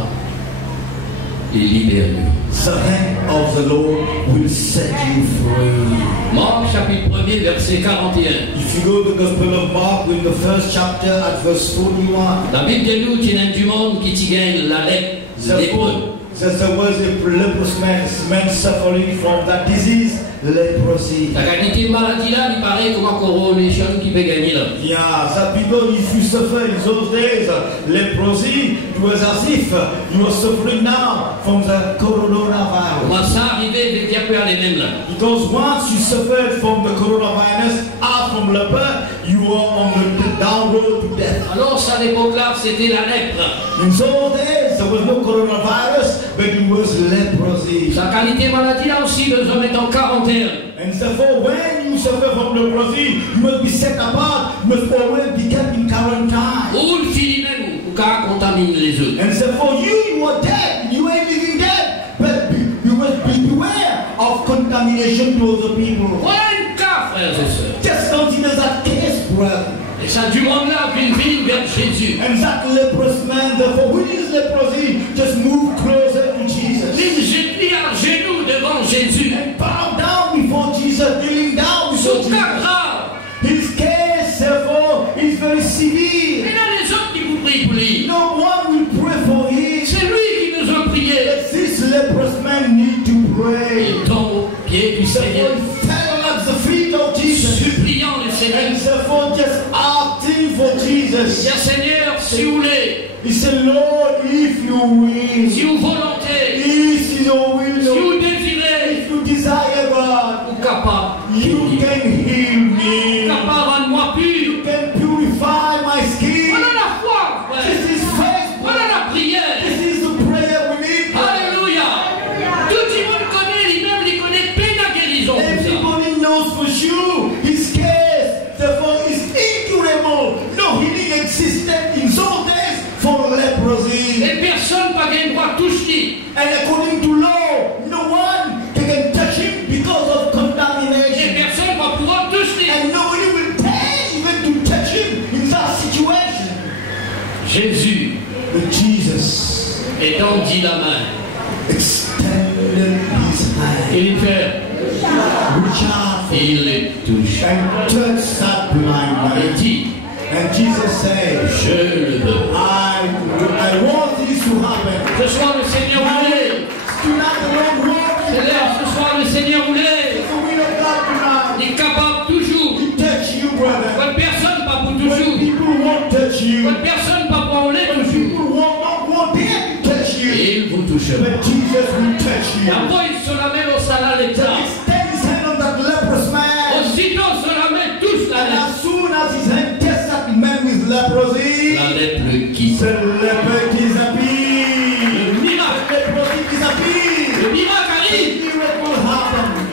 il libère nous. the hand of the Lord will set you free. Marc chapitre 1er verset 41. If you go to the Gospel of Mark in the first chapter at verse 41, La Bible dit nous qu'il y a du monde qui gagne la lèpre lépreux. says there was a leprous man suffering from that disease, leprosy. La qualité de maladie là, il paraît comme un coronation qui peut gagner là. Yeah, that because if you suffer in those days, leprosy, it was as if you are suffering now from the coronavirus. Comment ça arrivé dès qu'il y a plus les mêmes là? Because once you suffered from the coronavirus, out from leper, you are on the down road to death. Alors à l'époque là, c'était la lèpre. In those days, there was no coronavirus, but it was leprosy. Sa qualité de maladie là aussi, les hommes étaient en quarantaine. And therefore, when you suffer from leprosy, you must be set apart, you must always be kept in quarantine. Ou le fili même, ou car contamine les autres. And therefore, you are dead, you ain't living dead, but you must beware of contamination to other people. Voilà un cas, frères et sœurs. Just consider that case, brother. Et ça, du monde là, ville vers Jésus. And that leprous man, therefore, with his leprosy, just move closer to Jesus. Il s'est pris à genoux devant Jésus. And bow down before Jesus, kneeling down before Son cas Jesus. grave. His case, therefore, is very severe. Il y a les autres qui vous prient pour lui. No one will pray for him. C'est lui qui nous a prié. But this leprous man need to pray. Il tombe au pied du Seigneur, Therefore, he fell at the feet of Jesus. suppliant le Seigneur. And therefore, just asking for Jesus. Bien Seigneur, si vous voulez, He said, Lord, if you will, si vous volonté, this is your will, si Lord. vous désirez, If you desire, God, vous capable. you can heal me. Capable, rendre-moi pur. You can purify my skin. Voilà la foi, frère. This is faith. Voilà la prière. This is the prayer we need. Alléluia. Tout le monde connaît, lui-même, il connaît plein de guérison. Tout ça. Everybody knows for sure his case, therefore, is incurable. No healing existed in those days for leprosy. Et personne n'a gagné droit de toucher. And according to law, no one can touch him because of Et contamination. personne va pouvoir toucher. And nobody will dare even to touch him in that situation. Jésus, But Jesus étendit la main. extended his hand, Il fait, reached out for il les touche. and touched that blind Il man. dit, And Jesus said, je le veux. I want this to happen. Ce soir, le Seigneur voulait. Tonight the Lord wants C'est it. l'heure, ce soir, le Seigneur voulait. It's the will of God tonight. Il est capable toujours. To touch you, brother. Votre personne, pas pour When toujours. people won't touch you, Votre personne, pas pour voler when toujours. people not want them to touch you, Et il vous touchera. but Jesus will touch you. Après, il se la met au salaire So l'état. extend his hand on that leprous man. Aussitôt, se la met tous la And lèpre. as soon as his hand touched that man with leprosy, La lèpre le quitte. the leper disappeared. Le miracle, The leprosy disappeared. le miracle arrive. The miracle happened.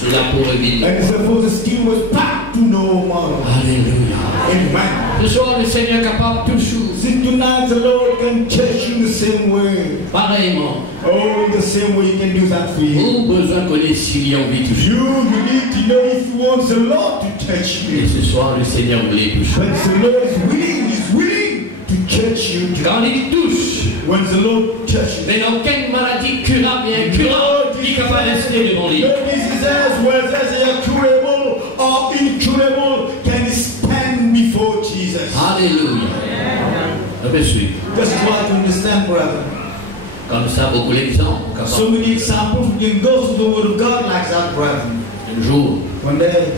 Cela pour revenir. And therefore the skin was back to normal. Alléluia. Amen. Ce soir, le Seigneur est capable toujours. See, tonight the Lord can touch you the same way. Pareillement. Oh, in the same way He can do that for you. Vous besoin connaître s'il y a envie toucher. You need to know if you want the Lord to touch Et you. ce soir, le Seigneur voulait toucher. When the Lord is willing to touch you. Quand il touche, When the Lord touches you. mais dans aucune maladie curable et incurable qui est capable de rester devant lui. No diseases, whether they are curable or incurable, can stand before Jesus. Alléluia. Je me suis. Just try to understand, brother. Comme ça, beaucoup d'exemples. So many examples we can go through the Word of God like that, brother. Un jour, One day,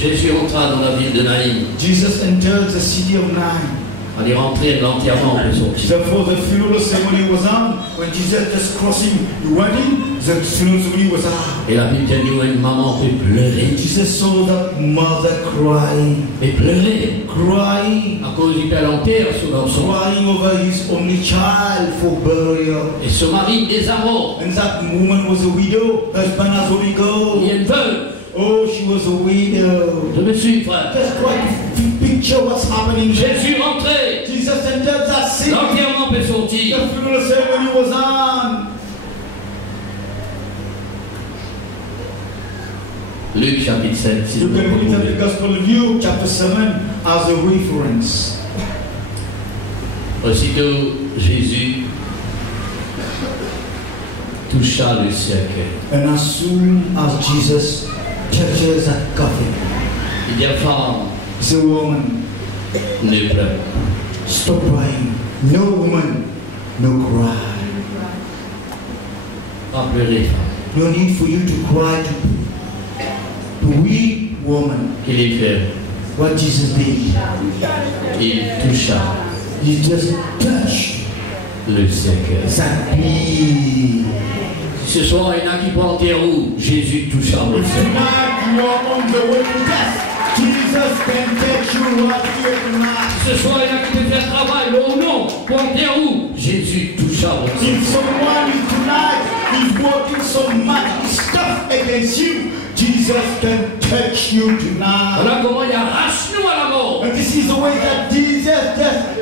Jésus entra dans la ville de Naïm. Jesus entered the city of Nain. On est rentré de l'enterrement de son fils. Therefore, the funeral ceremony was on. When Jesus just crossing, he went in, the funeral ceremony was on. Et la Bible dit nous, une maman peut pleurer. Jesus saw that mother crying, Et pleurer crying, à cause du père enterre son garçon. crying over his only child for burial. Et ce mari désamoré. And that woman was a widow, husband has only Il y go. a une veuve. Oh, she was a widow. Je me suis, frère. Just try to picture what's happening there. Jésus rentrait. Jesus entered that see L'enterrement peut sortir. the funeral ceremony was on. Luc chapitre 7, si You vous can read the voulez. Gospel of Luke, chapter 7, as a reference. Aussitôt, Jésus toucha le cercueil. And as soon as Jesus touches that coffin, Il dit à femme, he said, woman, ne pleure. stop crying. No woman, no cry. Pas pleurer, femme. No need for you to cry, to weep, woman. Qu'il est fait. What Jesus did, Il toucha he just touched le cercueil. that bee. Ce soir, il y en a qui vont en terre où Jésus toucha le cercueil. Tonight you are on the way to death. Jesus can take you right here tonight. Ce soir, il y en a qui peuvent faire travail, mais au nom, pour en terre où Jésus toucha le cercueil. If someone is tonight is working so much stuff against you, Jesus can touch you tonight. Voilà comment il arrache nous à la mort. And this is the way that Jesus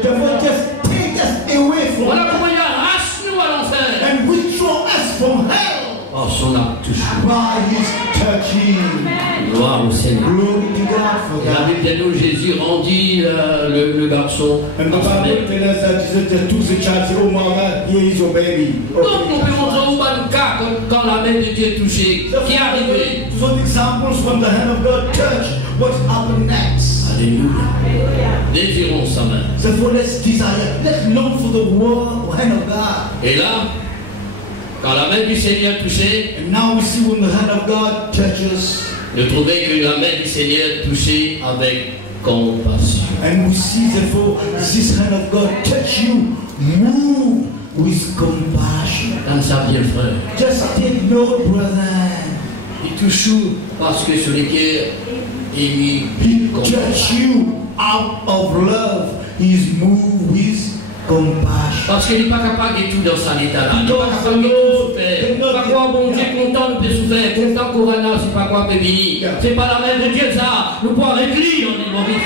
the Lord just take us away from Voilà us comment il arrache nous à l'enfer. and withdraw us from hell Par son acte touché. by his touching. Gloire au Seigneur. Glory to God for Et la that. Bible dit à nous, Jésus rendit le garçon And the à sa mère. Bible tells us that Jesus just took the child and said, oh my God, here is your baby. Donc on peut montrer au bas le cas quand la main de Dieu est touchée. Qui est arrivé? Some examples from the hand of God touch what happened next. Alléluia. Désirons sa main. Therefore, let's desire, let's long for the hand of God. Et là, quand la main du Seigneur touchait, And now we see when the hand of God touches, nous trouvons que la main du Seigneur touchait avec compassion. and we see therefore this hand of God touch you, move with compassion. Dans sa bien frère. Just take note, brother. Il touche tout parce que sur le cœur, il lui He compassion. touch you out of love. He's moved with compassion. Parce qu'il n'est pas capable de tout dans sa état là. Il n'est pas capable de tout souffrir. Pas quoi, bon Dieu, content de te souffrir. Content qu'on va là, c'est pas quoi peut venir. C'est pas la main de Dieu ça. Nous pouvons réglire, on est mauvais.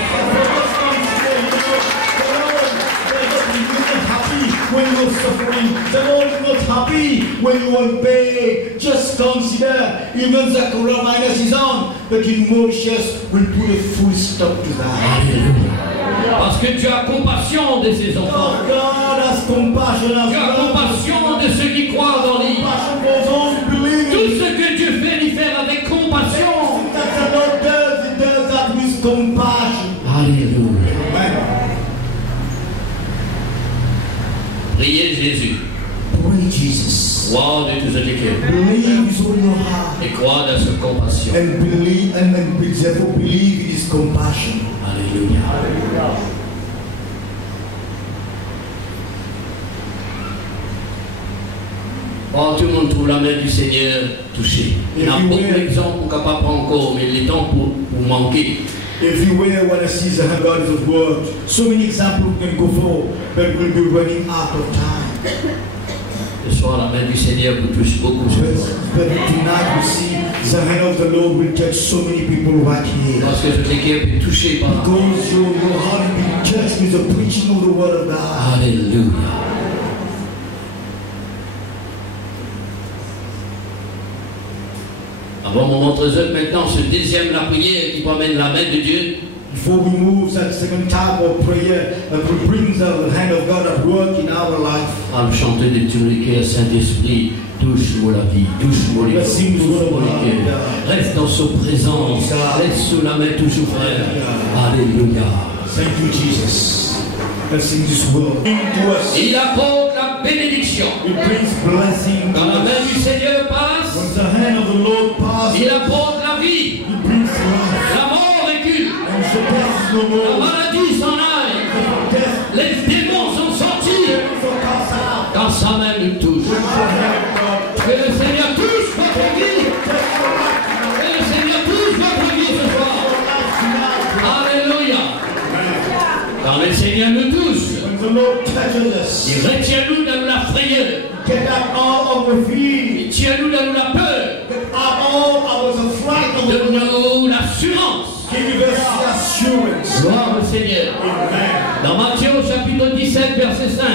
When you're suffering, the Lord is not happy when you obey. Just consider, even the coronavirus is on, but in Mauritius will put a full stop to that. Alléluia. Parce que tu as compassion de ses enfants. Oh, God has compassion as Tu as well. compassion de ceux qui croient dans lui. Compassion for those who believe. Tout ce que Dieu fait, lui faire avec compassion. That the Lord does, He does that with compassion. Alléluia. Amen. Priez Jésus. Pray Jesus. Crois de tout ce cœur. Believe with all your heart. Et crois dans sa compassion. And believe and therefore believe in His compassion. Alléluia. Oh, tout le monde trouve la main du Seigneur touchée. Il y a beaucoup d'exemples qu'on ne peut pas prendre encore, mais les temps pour manquer. Everywhere when I see the hand of God is work, so many examples we can go for, but we'll be running out of time. Ce soir, la main du Seigneur vous touche beaucoup. But tonight we see the hand of the Lord will touch so many people right here. Parce que ce cœur est touché par Because your heart is being touched with the preaching of the word of God. Alléluia. Avant mon montre maintenant ce deuxième la prière qui promène la main de Dieu. Before we move that second type of prayer that will bring the hand of God at work in our life. À me chanter de tout le cœur, Saint-Esprit, touche-moi la vie, touche-moi les cœurs, touche-moi les cœurs. Reste dans sa présence, reste sous la main toujours frère. Alléluia. Thank you, Jesus. Let's sing this word into us. Il apporte la bénédiction. It brings blessing. Quand la main du Seigneur passe, When the hand of the Lord passes, il apporte la vie. it brings life. La mort recule. And the death is no La more. maladie s'en aille. Death Les démons sont sortis. is cast out. Quand sa main nous touche. When the hand of God Que le Seigneur touche votre vie. Que le Seigneur touche votre vie ce soir. Alléluia. Quand le Seigneur nous touche, When the Lord touches us, il retient-nous dans la frayeur. get out all of the fear. Il tient-nous dans la peur. Get out all of the fright of the Donne-nous l'assurance. Give us the assurance. Gloire au Seigneur. Amen. Dans Matthieu au chapitre 17, verset 5.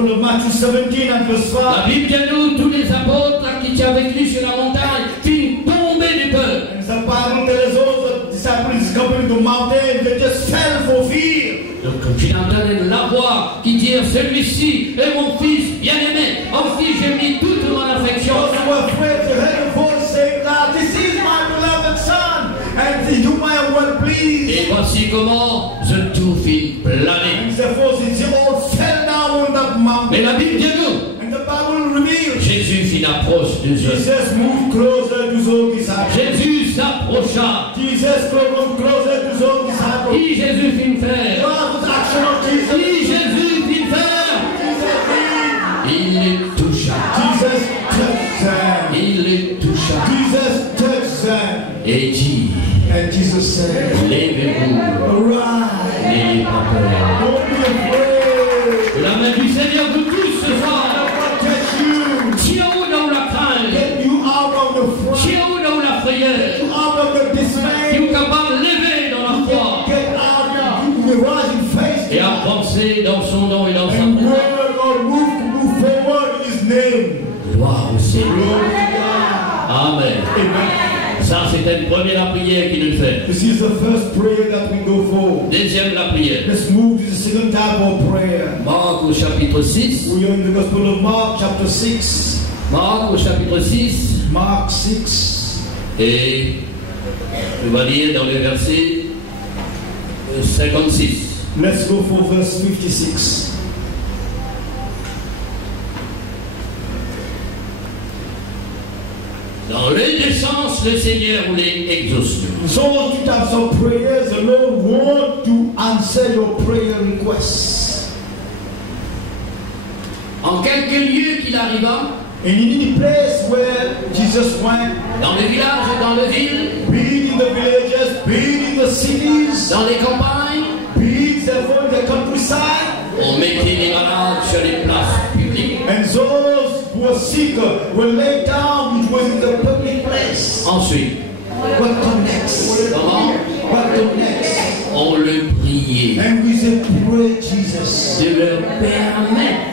Gospel of Matthew 17 and verse 5. La Bible dit à nous, tous les apôtres qui étaient avec lui sur la montagne, finissent tomber du peur. And the Bible tells us the disciples coming to the mountain, they just fell for fear. Donc, j'ai entendu la voix qui dit, celui-ci est mon fils bien-aimé, en qui j'ai mis toute mon affection. Those who were afraid to hear the voice saying, "Now this is my beloved son, and you might well please." Et voici comment je tout fit planer. And therefore, they all fell down on that mountain. Mais la Bible dit à nous, And the Bible reveals Jésus fit l'approche de Jésus. Jesus moved closer to his own disciples. Jésus s'approcha. Jesus moved closer to his own disciples. Qui Jésus fit faire? What was the action of Jesus? Qui Jésus fit faire? Il les toucha. Jesus touched them. Il les toucha. Jesus touched them. Et dit, And Jesus said, levez-vous, "Arise, n'ayez pas peur. don't be afraid. La main du Seigneur vous touche ce soir. What touch you? Tiens-vous dans la crainte. Get you out of the front, Tiens-vous dans la prière. out of the Qui dismay. est capable de lever dans la foi Get out of the rising face. et avancer dans son nom et dans sa And présence. word or move forward in his name. Gloire au Seigneur. Glory to God. Amen. Amen. Ça, c'était une première prière qu'il nous fait. This is the first prayer that we go for. Deuxième, la prière. Let's move to the second type of prayer. Marc au chapitre 6. We are in the Gospel of Mark, chapter 6. Marc au chapitre 6. Mark 6. Et on va lire dans le verset 56. Let's go for verse 56. Dans les deux sens, le Seigneur voulait exaucer. So two types of prayers, the Lord wants to answer your prayer requests. En quelques lieux qu'il arriva, And in any place where Jesus went, dans les villages et dans les villes, be it in the villages, be it in the cities, dans les campagnes, be it therefore in the countryside, on mettait les malades sur les places publiques. and those who were sick were laid down, which was in the public place. Ensuite, What comes next? comment? What comes next? On le priait And we said, pray Jesus. de leur permettre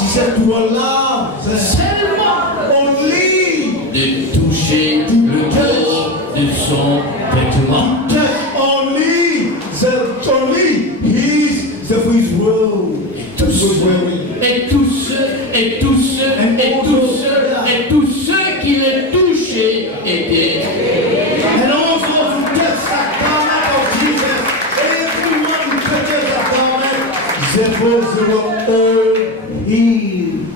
Jesus to allow the seulement only de toucher le corps de son vêtement. touch only his robe. Et tous ceux qui le touchaient étaient. And also to touch that garment of Jesus, everyone who touches that garment, they were all healed.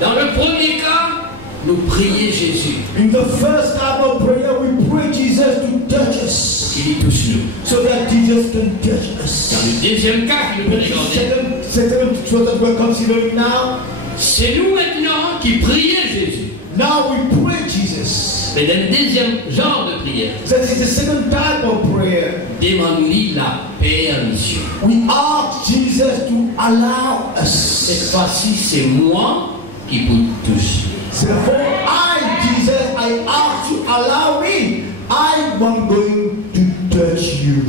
Dans le premier cas, nous prions Jésus. In the first type of prayer, we pray Jesus to touch us, Il y touche nous. so that Jesus can touch Dans us. le deuxième cas que nous pouvons regarder, Second, so that we're considering now. c'est nous maintenant qui prions Jésus. Now we pray Jesus. Mais dans le deuxième genre de prière, That is the second type of prayer. demande-lui la permission. We ask Jesus to allow Cette us. fois-ci, c'est moi qui peux toucher. Therefore, Jesus, I ask you, allow me. I am going to touch you.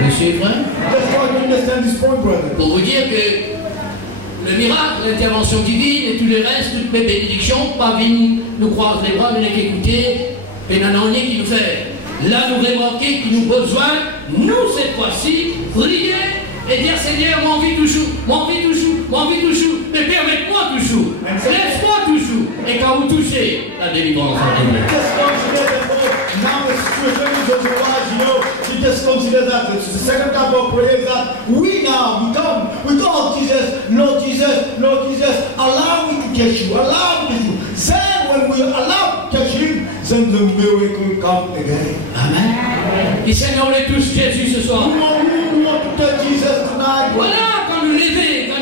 Vous suivez, frère? That's why you understand this point, brother. Pour vous dire que le miracle, l'intervention divine et tout le reste, toutes mes bénédictions, pas venir nous croiser les bras, nous écouter, et n'en a rien qui nous fait. Là, nous remarquons qu'il nous a besoin, nous, cette fois-ci, prier et dire Seigneur, mon vie toujours, mon vie toujours, mon vie toujours, mais permette-moi toujours, laisse-moi toujours, et quand vous touchez, la délivrance en est. Just consider that now the situation is otherwise, you know. You just consider that the second type of prayer is that we come, Jesus, Lord Jesus, allow me to touch you, allow me to. Then when we allow to touch him, then the miracle comes again. Amen. Et Seigneur, on les touche Jésus ce soir. We want to touch Jesus tonight. Voilà, quand nous lever,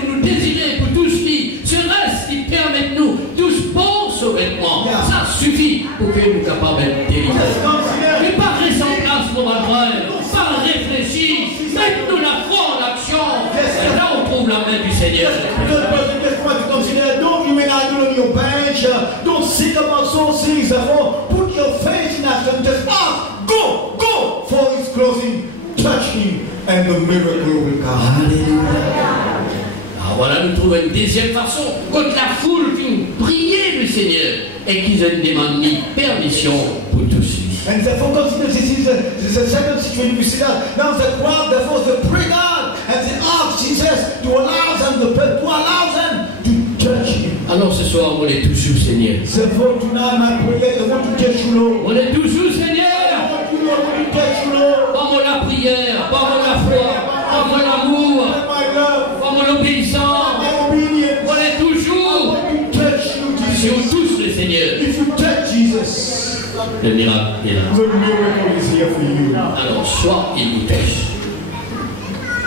pour nous désirer, pour tous qui se reste, qui permettent-nous, tous bons ce vêtement. Ça suffit pour que nous capables d'être délivrés. Just consider. Mais pas rester en place pour ma frère, pas réfléchir, mettez-nous la foi en action. Et là, on trouve la main du Seigneur. Just want to consider. Don't remain idle on your bench. Don't think about those things. Therefore, put your faith in action. Just ask. Go for his clothing. Touch him. and the miracle will come. Alléluia. Alors voilà, nous trouvons une deuxième façon. Quand la foule vient prier le Seigneur et qu'ils ne demandent ni permission pour tout suivre. And therefore consider this is the second situation we see that. Now the crowd therefore they pray God and they ask Jesus to allow them to touch him. Alors ce soir, on les touche au Seigneur. Therefore tonight my prayer I want to touch you, Lord. On les touche au Seigneur. I want to touch you, Lord. Par la prière, par la foi, par l'amour, My love, par l'obéissance. my obedience. On est toujours. I want to touch you, Si on Jesus. touche le Seigneur, If you touch Jesus, le miracle est là. the miracle is here for you. Alors, soit il vous touche,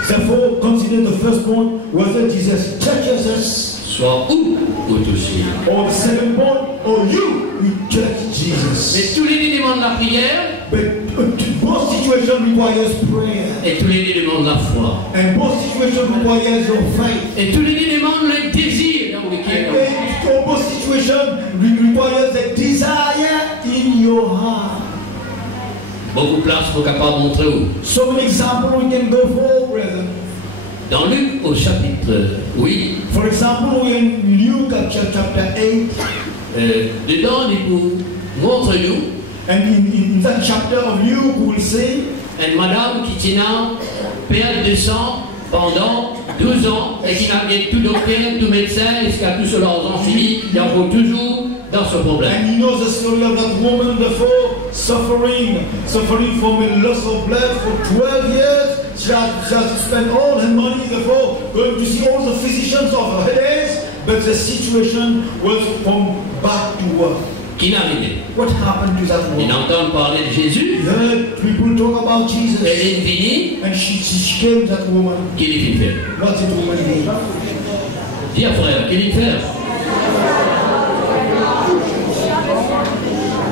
Therefore, consider the first point, whether Jesus touches us, soit ou vous touchez. or the second point, or you touch Jesus. Mais tous les deux demandent la prière But both situations requires prayer, et tous les deux demandent la foi. and both situations requires your faith, Et tous les deux demandent le désir dans le cœur. and both situations requires the desire in your heart. Beaucoup de place pour capable de montrer où. So many examples we can go for, brethren. Dans Luc au chapitre 8, For example, in Luke chapter 8, dedans il nous montre nous and in that chapter of Luke, we'll see une madame qui tient perte de sang pendant 12 ans et qui n'a gagné tout docteur, tout médecin, jusqu'à tout cela en fini, il y a encore toujours dans ce problème. and you know the story of that woman before suffering from a loss of blood for 12 years. She has spent all her money before going to see all the physicians of her days, but the situation was from bad to worse. Qui n'a arrivé? What happened to that Il woman? entend parler de Jésus, You heard people talk about Jesus, elle est finie, and she came, that woman. qu'il est fait. What's it woman name? Dis à frère, qu'il est fait.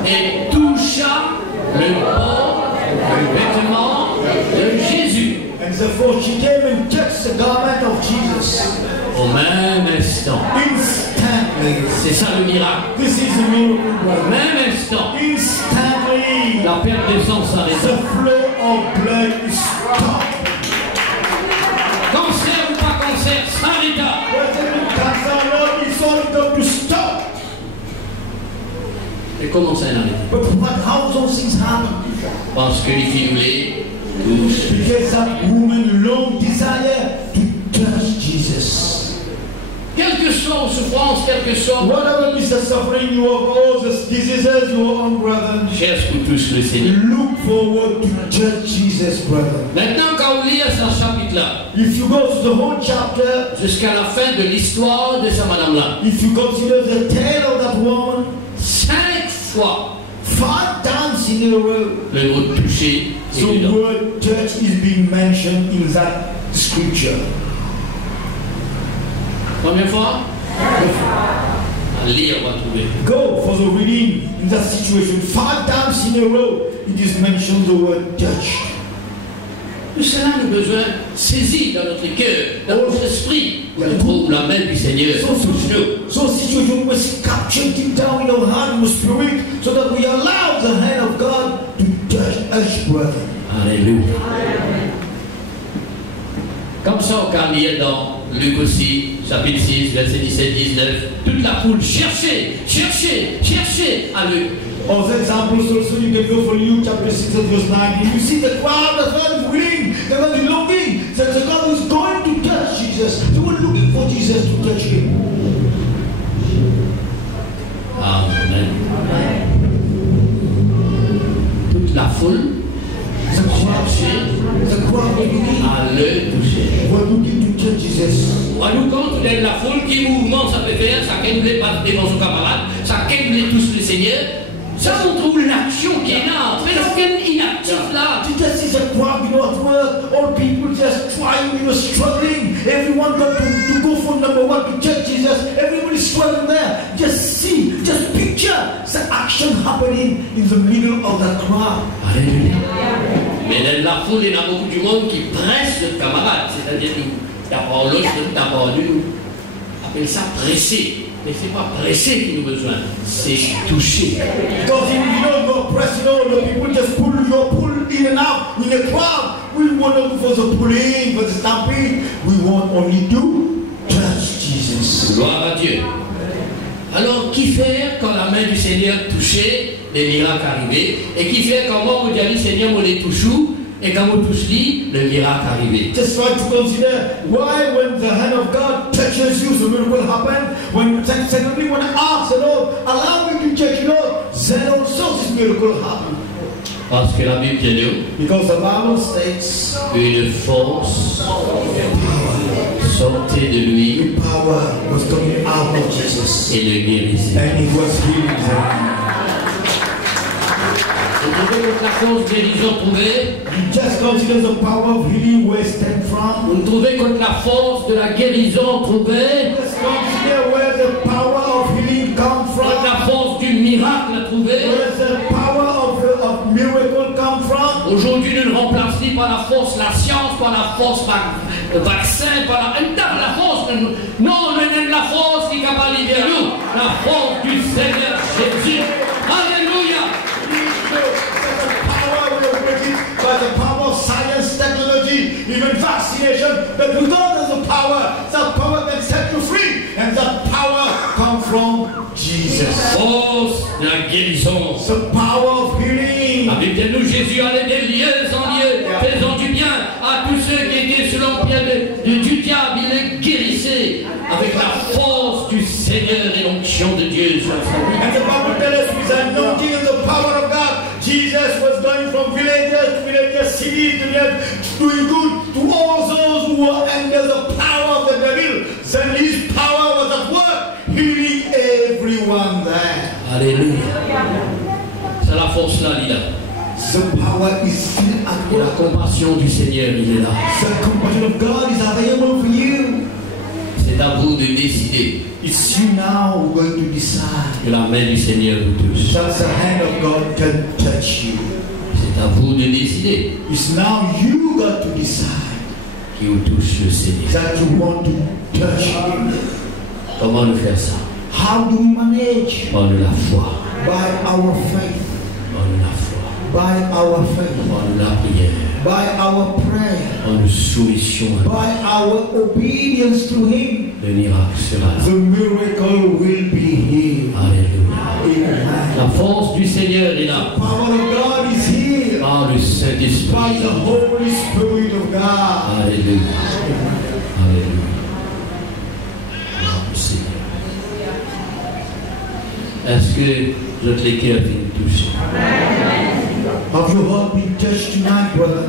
Et toucha le bord du vêtement de Jésus. And therefore she came and touched the garment of Jesus. Au même instant. Instantly. C'est ça le miracle. This is a miracle, Au brother. même instant, Instantly. la perte de sang The s'arrête. flow of blood is stopped. Cancer ou pas cancer, s'arrête. Whether it cancer or it's all got to stop. Et comment ça arrête? But how those things happen? Parce que les filles voulaient tous. Because that woman long desire to touch Jesus. Quelle que soit vos souffrances, quelle que soit. Whatever is the suffering you have, all the diseases you are on, brother, Cherche pour tous le Seigneur. look forward to touch Jesus, brother. Maintenant, quand vous lisez ce chapitre-là, If you go to the whole chapter, jusqu'à la fin de l'histoire de sa madame-là, if you consider the tale of that woman, 5 fois, 5 times in a row, le mot toucher est the dedans. word touch is being mentioned in that scripture. Première fois, à lire, on va trouver. Go for the reading in that situation. 5 times in a row, it is mentioned the word touch. Tout cela nous besoin saisir dans notre cœur, dans notre esprit, où on trouve la main du Seigneur. Touche-nous. So situation must capture deep down in our heart and spirit, so that we allow the hand of God to touch us, brother. Alléluia. Comme ça, on peut lire dans Luc aussi, chapitre 6, verset 17-19. Toute la foule cherchait à Luc. Other examples also you can go for Luke chapter 6 and verse 9. You see the crowd that was willing, they were looking. So the God was going to touch Jesus. They were looking for Jesus to touch him. Amen. Toute la foule The cherchait crowd were looking. à le toucher. Were looking to touch Jesus. On nous compte de la foule, qui mouvement ça peut faire, chacun voulait battre devant son camarade, chacun voulait toucher le Seigneur. Ça montre l'action qui est là, mais lorsqu'elle est inactive là. You just see the crowd, at work, all people just trying, struggling. Everyone got to go for number one to touch Jesus. Everybody's struggling there. Just see, just picture the action happening in the middle of that crowd. Alléluia. Mais dans la foule, il y a beaucoup du monde qui presse le camarade, c'est-à-dire d'abord l'autre, d'abord nous. Appelle ça presser. Mais ce n'est pas presser qui nous a besoin, c'est toucher. Because if you don't go press, the people just pull in and out in the crowd. We want to for the pulling, for the stamping. We want only to touch Jesus. Gloire à Dieu. Alors, qui fait quand la main du Seigneur touchait, les miracles arrivaient, et qui fait quand moi, vous dites, Seigneur, on les touche où, et quand on touche lui, le miracle arrive. Just try to consider why when the hand of God touches you, the miracle happen. Secondly, when I ask the Lord, allow me to touch you, Lord, then also this miracle happen. Parce que la Bible dit, because the Bible states, une force sortait de lui, power was coming out of Jesus, et le guérissait. and it was healing them. Vous trouvez que la force guérison trouvée? You just consider the power of healing where it stems from. Vous trouvez que la force de la guérison trouvée? Just consider where the power of healing comes from. La force du miracle trouvée? Where the power of miracle come from. Aujourd'hui, nous ne remplaçons plus par la force la science, par la force par le vaccin, par la force. Non, la force qui est capable de libérer nous. La force du Seigneur Jésus. Alléluia. By the power of science, technology, even vaccination, but without the power, that power can set you free, and that power comes from Jesus. Force de la guérison. The power of healing. La Bible dit nous, Jésus allait des lieux en lieu, faisant du bien à tous ceux qui étaient sous l'empire du diable. Il les guérissait avec la force du Seigneur et l'onction de Dieu sur sa vie. And the Bible tells us with the anointing and the power of God, Jesus was going from villages to villages, cities to villages, doing good to all those who were under the power of the devil. Then his power was at work, healing everyone there. Alléluia. C'est la force là, il est là. The power is still at Et la work. compassion du Seigneur, il est là. The compassion of God is available for you. C'est à vous de décider It's you now who are going to decide que la main du Seigneur vous touche. that the hand of God can touch you. C'est à vous de décider It's now you got to decide qui vous touche le Seigneur. that you want to touch Him. Comment nous faire ça? How do we manage? Par de la foi. By our faith. Par de la foi. By our faith. Par de la prière. By our prayer. Par de soumission. By our obedience to Him. Le miracle sera là. The miracle will be here. Alléluia. Amen. La force du Seigneur est là. The power of God is here. Par le By Saint-Esprit. the Holy Spirit of God. Alléluia. Alléluia. Gloire au Seigneur. Est-ce que votre cœur est touché? Have your heart been touched tonight, brother?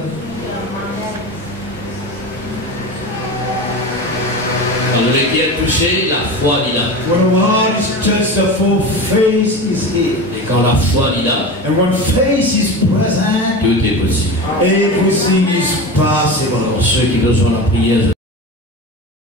Quand le cœur est touché, la foi est là. When our heart is touched, the full face is here. Et quand la foi est là, And when faith is present, tout est possible. everything is possible. Pour ceux qui besoin de la prière,